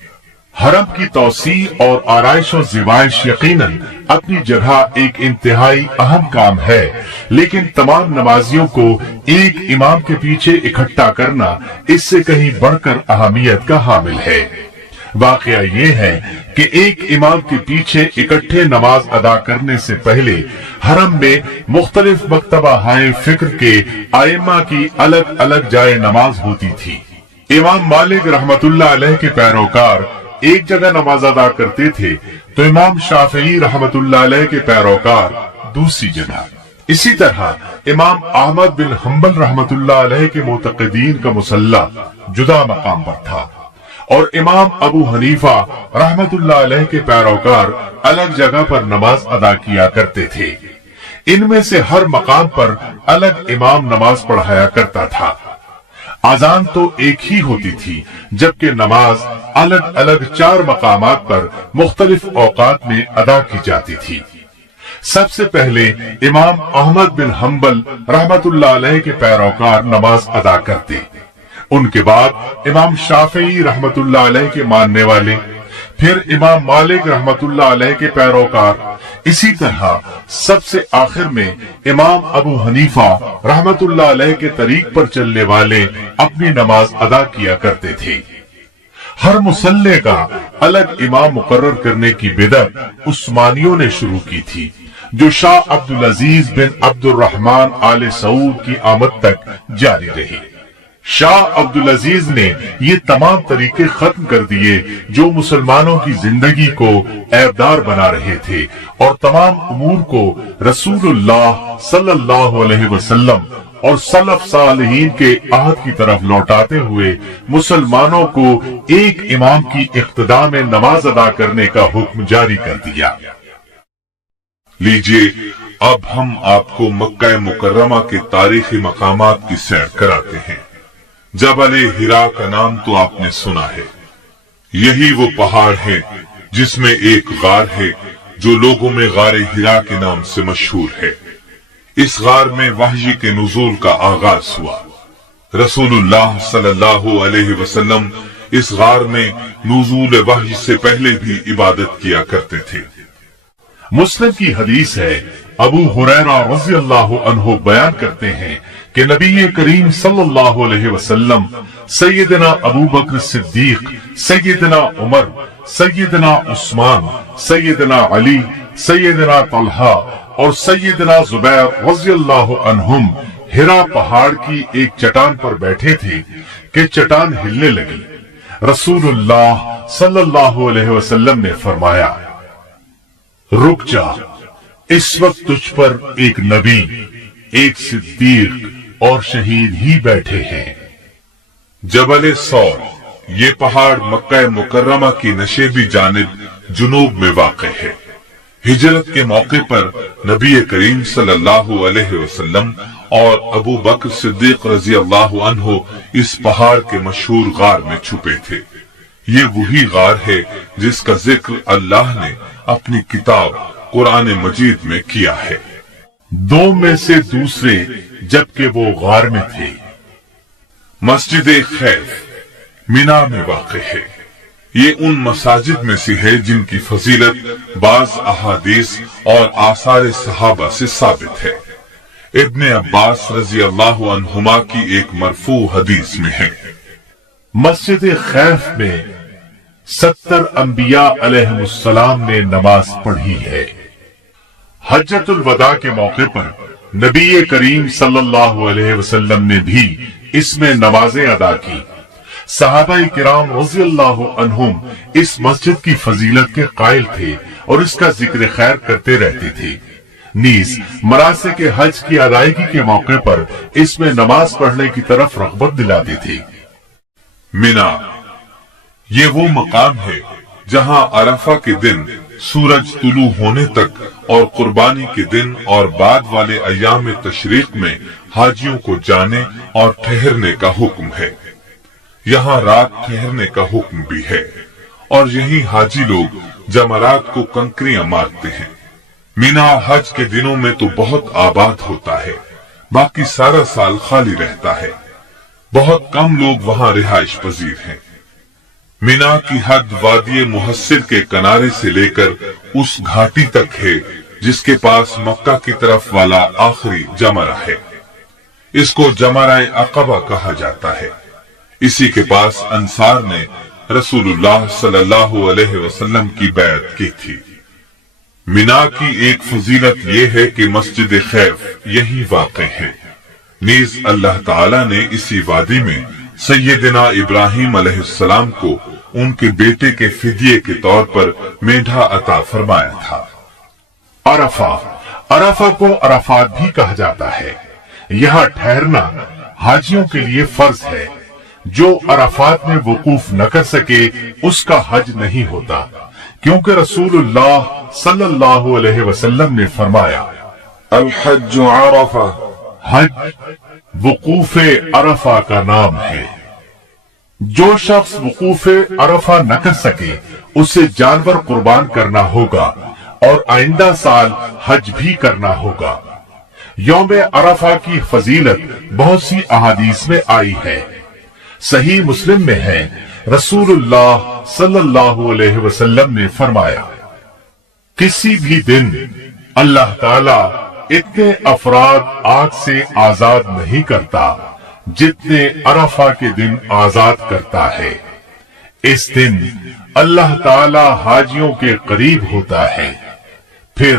हरम की तौसी और आराइश और ज़िवाइश यकीनन अपनी जगह एक इंतहाई अहम काम है, लेकिन तमाम नमाजियों को एक इमाम के पीछे इकट्ठा करना इससे कहीं बढ़कर अहमियत का हामिल है। वाकया ये है कि एक इमाम के पीछे इकट्ठे नमाज अदा करने से पहले हरम में मुख्तलिफ मकतबा हाय फिक्र के आइम्मा की अलग अलग जाए नमाज होती थी। इमाम मालिक रहमतुल्लाह अलैह के पैरोकार एक जगह नमाज अदा करते थे तो इमाम शाफई रहमतुल्लाह अलैह के पैरोकार दूसरी जगह। इसी तरह इमाम अहमद बिन हम्बल रहमतुल्लाह अलैह के मुतक़िदीन का मुसल्ला जुदा मकाम पर था और इमाम अबू हनीफा रहमतुल्लाह अलैह के पैरोकार अलग जगह पर नमाज अदा किया करते थे। इनमें से हर मकाम पर अलग इमाम नमाज पढ़ाया करता था। आजान तो एक ही होती थी, जबकि नमाज अलग अलग 4 मकामात पर मुख्तलिफ औकात में अदा की जाती थी। सबसे पहले इमाम अहमद बिन हम्बल रहमतुल्लाह अलैह के पैरोकार नमाज अदा करते। उनके बाद इमाम शाफई रहमतुल्लाह अलैह के मानने वाले, फिर इमाम मालिक रहमतुल्लाह अलैह के पैरोकार, इसी तरह सबसे आखिर में इमाम अबू हनीफा रहमतुल्लाह अलैह के तरीक पर चलने वाले अपनी नमाज अदा किया करते थे। हर मुसल्ले का अलग इमाम मुकर्रर करने की बिदअत उस्मानियों ने शुरू की थी, जो शाह अब्दुल अजीज बिन अब्दुल रहमान आले सऊद की आमद तक जारी रही। शाह अब्दुल अजीज ने ये तमाम तरीके खत्म कर दिए जो मुसलमानों की जिंदगी को ऐबदार बना रहे थे और तमाम उमूर को रसूलुल्लाह सल्लल्लाहु अलैहि वसल्लम और सलफ सालिहीन के अहद की तरफ लौटाते हुए मुसलमानों को एक इमाम की इक्तदा में नमाज अदा करने का हुक्म जारी कर दिया। लीजिए, अब हम आपको मक्का मुकर्रमा के तारीखी मकामात की सैर कराते हैं। जबल हिरा का नाम तो आपने सुना है। यही वो पहाड़ है जिसमें एक गार है जो लोगों में गार हिरा के नाम से मशहूर है। इस गार में वहई के नुज़ूल का आगाज हुआ। रसूलुल्लाह सल्लल्लाहु अलैहि वसल्लम इस गार में नुज़ूल वहई से पहले भी इबादत किया करते थे। मुस्लिम की हदीस है, अबू हुरैरा रज़ियल्लाहु अन्हु बयान करते हैं کہ نبی کریم صلی اللہ علیہ وسلم سیدنا ابو بکر صدیق، سیدنا عمر، سیدنا عثمان، سیدنا علی، سیدنا طلحہ اور سیدنا زبیر رضی اللہ عنہم ہرا پہاڑ کی ایک چٹان پر بیٹھے تھے کہ چٹان ہلنے لگی۔ رسول اللہ صلی اللہ علیہ وسلم نے فرمایا، رک جا، اس وقت تجھ پر ایک نبی، ایک صدیق اور شہید ہی بیٹھے ہیں۔ جبل سور، یہ پہاڑ مکہ مکرمہ کی نشیبی جانب جنوب میں واقع ہے۔ ہجرت کے موقع پر نبی کریم صلی اللہ علیہ وسلم اور ابو بکر صدیق رضی اللہ عنہ اس پہاڑ کے مشہور غار میں چھپے تھے۔ یہ وہی غار ہے جس کا ذکر اللہ نے اپنی کتاب قرآن مجید میں کیا ہے۔ دو میں سے دوسرے جبکہ وہ غار میں تھے۔ مسجد خیف مینا میں واقع ہے۔ یہ ان مساجد میں سے ہے جن کی فضیلت بعض احادیث اور آثار صحابہ سے ثابت ہے۔ ابن عباس رضی اللہ عنہما کی ایک مرفوع حدیث میں ہے، مسجد خیف میں 70 انبیاء علیہم السلام نے نماز پڑھی ہے۔ حجۃ الوداع کے موقع پر نبی کریم صلی اللہ علیہ وسلم نے بھی اس میں نمازیں ادا کی۔ صحابہ کرام رضی اللہ عنہم اس مسجد کی فضیلت کے قائل تھے اور اس کا ذکر خیر کرتے رہتے تھے۔ نیز مناسک حج کی ادائیگی کے موقع پر اس میں نماز پڑھنے کی طرف رغبت دلاتے تھے۔ مینا، یہ وہ مقام ہے جہاں عرفہ کے دن سورج طلوع ہونے تک اور قربانی کے دن اور بعد والے ایام تشریق میں حاجیوں کو جانے اور ٹھہرنے کا حکم ہے۔ یہاں رات ٹھہرنے کا حکم بھی ہے اور یہی حاجی لوگ جمرات کو کنکریاں مارتے ہیں۔ مینا حج کے دنوں میں تو بہت آباد ہوتا ہے، باقی سارا سال خالی رہتا ہے۔ بہت کم لوگ وہاں رہائش پذیر ہیں۔ مینا کی حد وادی محصر کے کنارے سے لے کر اس گھاٹی تک ہے جس کے پاس مکہ کی طرف والا آخری جمرہ ہے۔ اس کو جمرہ عقبہ کہا جاتا ہے۔ اسی کے پاس انصار نے رسول اللہ صلی اللہ علیہ وسلم کی بیعت کی تھی۔ مینا کی ایک فضیلت یہ ہے کہ مسجد خیف یہی واقع ہے۔ نیز اللہ تعالی نے اسی وادی میں سیدنا ابراہیم علیہ السلام کو ان کے بیٹے کے فدیے کے طور پر میڈھا عطا فرمایا تھا۔ عرفہ کو عرفات بھی کہا جاتا ہے۔ یہاں ٹھہرنا حاجیوں کے لیے فرض ہے۔ جو عرفات میں وقوف نہ کر سکے اس کا حج نہیں ہوتا، کیونکہ رسول اللہ صلی اللہ علیہ وسلم نے فرمایا، الحج عرفہ، حج وقوف عرفہ کا نام ہے۔ جو شخص وقوف عرفہ نہ کر سکے اسے جانور قربان کرنا ہوگا اور آئندہ سال حج بھی کرنا ہوگا۔ یوم عرفہ کی فضیلت بہت سی احادیث میں آئی ہے۔ صحیح مسلم میں ہے، رسول اللہ صلی اللہ علیہ وسلم نے فرمایا، کسی بھی دن اللہ تعالی اتنے افراد آگ سے آزاد نہیں کرتا جتنے عرفہ کے دن آزاد کرتا ہے۔ اس دن اللہ تعالی حاجیوں کے قریب ہوتا ہے، پھر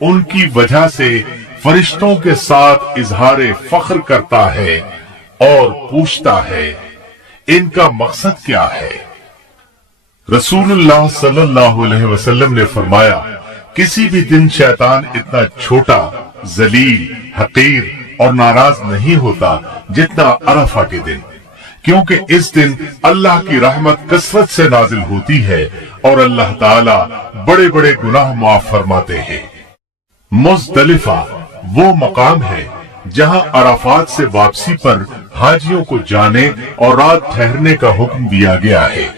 ان کی وجہ سے فرشتوں کے ساتھ اظہار فخر کرتا ہے اور پوچھتا ہے، ان کا مقصد کیا ہے؟ رسول اللہ صلی اللہ علیہ وسلم نے فرمایا، کسی بھی دن شیطان اتنا چھوٹا، ذلیل، حقیر اور ناراض نہیں ہوتا جتنا عرفہ کے دن، کیونکہ اس دن اللہ کی رحمت کثرت سے نازل ہوتی ہے اور اللہ تعالی بڑے بڑے گناہ معاف فرماتے ہیں۔ مزدلفہ وہ مقام ہے جہاں عرفات سے واپسی پر حاجیوں کو جانے اور رات ٹھہرنے کا حکم دیا گیا ہے۔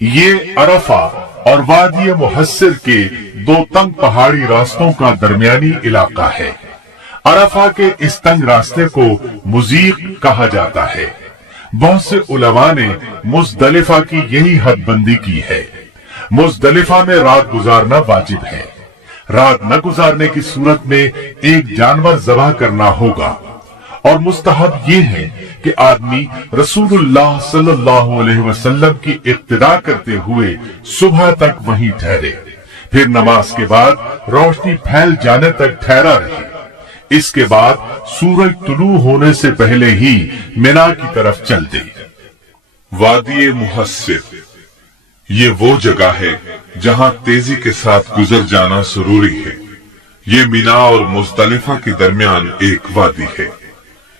یہ عرفہ اور وادی محصر کے دو تنگ پہاڑی راستوں کا درمیانی علاقہ ہے۔ عرفہ کے اس تنگ راستے کو مضیق کہا جاتا ہے۔ بہت سے علماء نے مزدلفہ کی یہی حد بندی کی ہے۔ مزدلفہ میں رات گزارنا واجب ہے۔ رات نہ گزارنے کی صورت میں ایک جانور ذبح کرنا ہوگا اور مستحب یہ ہے کہ آدمی رسول اللہ صلی اللہ علیہ وسلم کی اقتداء کرتے ہوئے صبح تک وہیں ٹھہرے، پھر نماز کے بعد روشنی پھیل جانے تک ٹھہرا رہے، اس کے بعد سورج طلوع ہونے سے پہلے ہی منا کی طرف چل دے۔ وادی محصب، یہ وہ جگہ ہے جہاں تیزی کے ساتھ گزر جانا ضروری ہے۔ یہ منا اور مزدلفہ کے درمیان ایک وادی ہے۔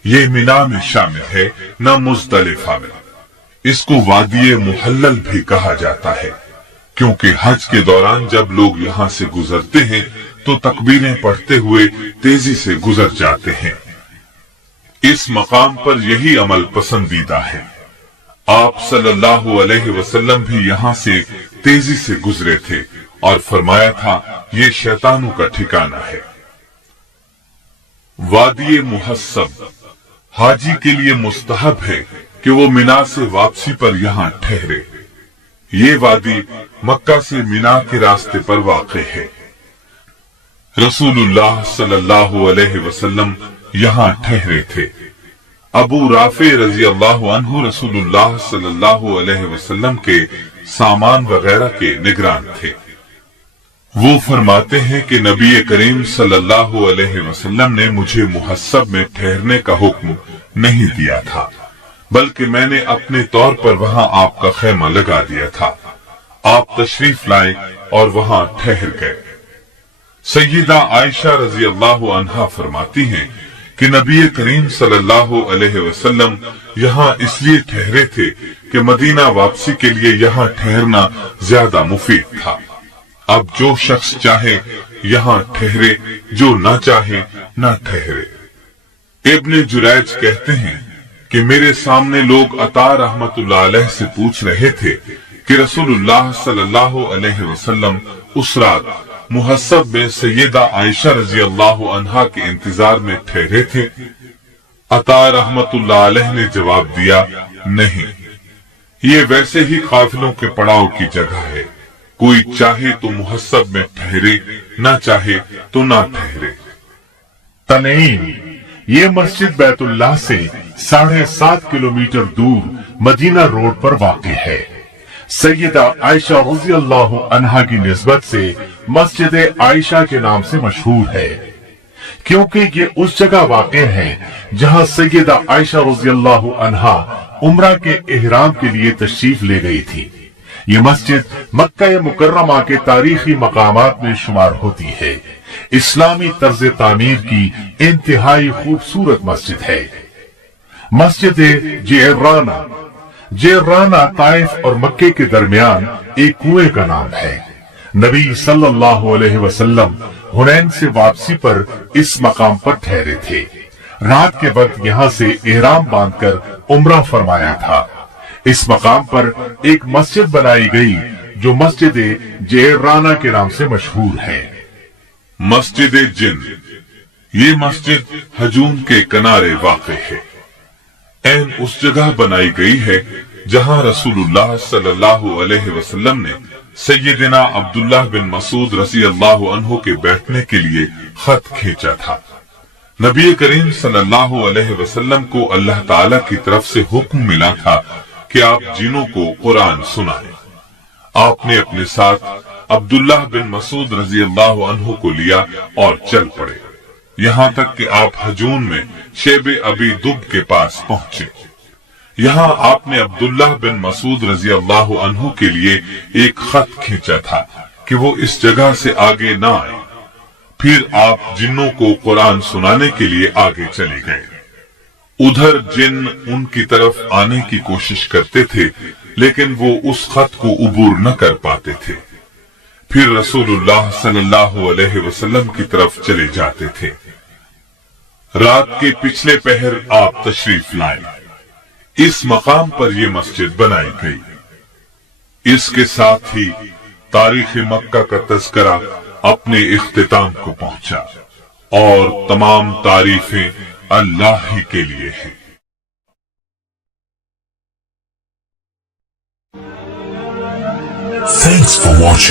یہ منا میں شامل ہے نہ مزدلفہ میں۔ اس کو وادی محلل بھی کہا جاتا ہے، کیونکہ حج کے دوران جب لوگ یہاں سے گزرتے ہیں تو تکبیریں پڑھتے ہوئے تیزی سے گزر جاتے ہیں۔ اس مقام پر یہی عمل پسندیدہ ہے۔ آپ صلی اللہ علیہ وسلم بھی یہاں سے تیزی سے گزرے تھے اور فرمایا تھا یہ شیطانوں کا ٹھکانہ ہے۔ وادی محصب، حاجی کے لیے مستحب ہے کہ وہ منا سے واپسی پر یہاں ٹھہرے۔ یہ وادی مکہ سے منا کے راستے پر واقع ہے۔ رسول اللہ صلی اللہ علیہ وسلم یہاں ٹھہرے تھے۔ ابو رافع رضی اللہ عنہ رسول اللہ صلی اللہ علیہ وسلم کے سامان وغیرہ کے نگران تھے۔ وہ فرماتے ہیں کہ نبی کریم صلی اللہ علیہ وسلم نے مجھے محصب میں ٹھہرنے کا حکم نہیں دیا تھا، بلکہ میں نے اپنے طور پر وہاں آپ کا خیمہ لگا دیا تھا۔ آپ تشریف لائے اور وہاں ٹھہر گئے۔ سیدہ عائشہ رضی اللہ عنہا فرماتی ہیں کہ نبی کریم صلی اللہ علیہ وسلم یہاں اس لیے ٹھہرے تھے کہ مدینہ واپسی کے لیے یہاں ٹھہرنا زیادہ مفید تھا۔ اب جو شخص چاہے یہاں ٹھہرے، جو نہ چاہے نہ ٹھہرے۔ ابن جریج کہتے ہیں کہ میرے سامنے لوگ عطا رحمت اللہ علیہ سے پوچھ رہے تھے کہ رسول اللہ صلی اللہ علیہ وسلم اس رات محصب میں سیدہ عائشہ رضی اللہ عنہا کے انتظار میں ٹھہرے تھے؟ عطا رحمت اللہ علیہ نے جواب دیا، نہیں، یہ ویسے ہی قافلوں کے پڑاؤ کی جگہ ہے، کوئی چاہے تو محصب میں ٹھہرے، نہ چاہے تو نہ ٹھہرے۔ تنعیم، یہ مسجد بیت اللہ سے 7.5 کلومیٹر دور مدینہ روڈ پر واقع ہے۔ سیدہ عائشہ رضی اللہ عنہا کی نسبت سے مسجد عائشہ کے نام سے مشہور ہے، کیونکہ یہ اس جگہ واقع ہے جہاں سیدہ عائشہ رضی اللہ عنہا عمرہ کے احرام کے لیے تشریف لے گئی تھی۔ یہ مسجد مکہ مکرمہ کے تاریخی مقامات میں شمار ہوتی ہے۔ اسلامی طرز تعمیر کی انتہائی خوبصورت مسجد ہے۔ مسجد جیرانہ طائف اور مکے کے درمیان ایک کنویں کا نام ہے۔ نبی صلی اللہ علیہ وسلم حنین سے واپسی پر اس مقام پر ٹھہرے تھے۔ رات کے وقت یہاں سے احرام باندھ کر عمرہ فرمایا تھا۔ اس مقام پر ایک مسجد بنائی گئی جو مسجد جیرانہ کے نام سے مشہور ہے۔ مسجد جن، یہ مسجد ہجوم کے کنارے واقع ہے۔ این اس جگہ بنائی گئی ہے جہاں رسول اللہ صلی اللہ علیہ وسلم نے سیدنا عبداللہ بن مسعود رضی اللہ عنہ کے بیٹھنے کے لیے خط کھینچا تھا۔ نبی کریم صلی اللہ علیہ وسلم کو اللہ تعالی کی طرف سے حکم ملا تھا کہ آپ جنوں کو قرآن سنائیں۔ آپ نے اپنے ساتھ عبداللہ بن مسعود رضی اللہ عنہ کو لیا اور چل پڑے، یہاں تک کہ آپ ہجون میں شیب ابی دب کے پاس پہنچے۔ یہاں آپ نے عبداللہ بن مسعود رضی اللہ عنہ کے لیے ایک خط کھینچا تھا کہ وہ اس جگہ سے آگے نہ آئے۔ پھر آپ جنوں کو قرآن سنانے کے لیے آگے چلے گئے۔ ادھر جن ان کی طرف آنے کی کوشش کرتے تھے، لیکن وہ اس خط کو عبور نہ کر پاتے تھے۔ پھر رسول اللہ صلی اللہ علیہ وسلم کی طرف چلے جاتے تھے۔ رات کے پچھلے پہر آپ تشریف لائے۔ اس مقام پر یہ مسجد بنائی گئی۔ اس کے ساتھ ہی تاریخ مکہ کا تذکرہ اپنے اختتام کو پہنچا، اور تمام تعریفیں اللہ ہی کے لیے ہیں۔ Thanks for watching.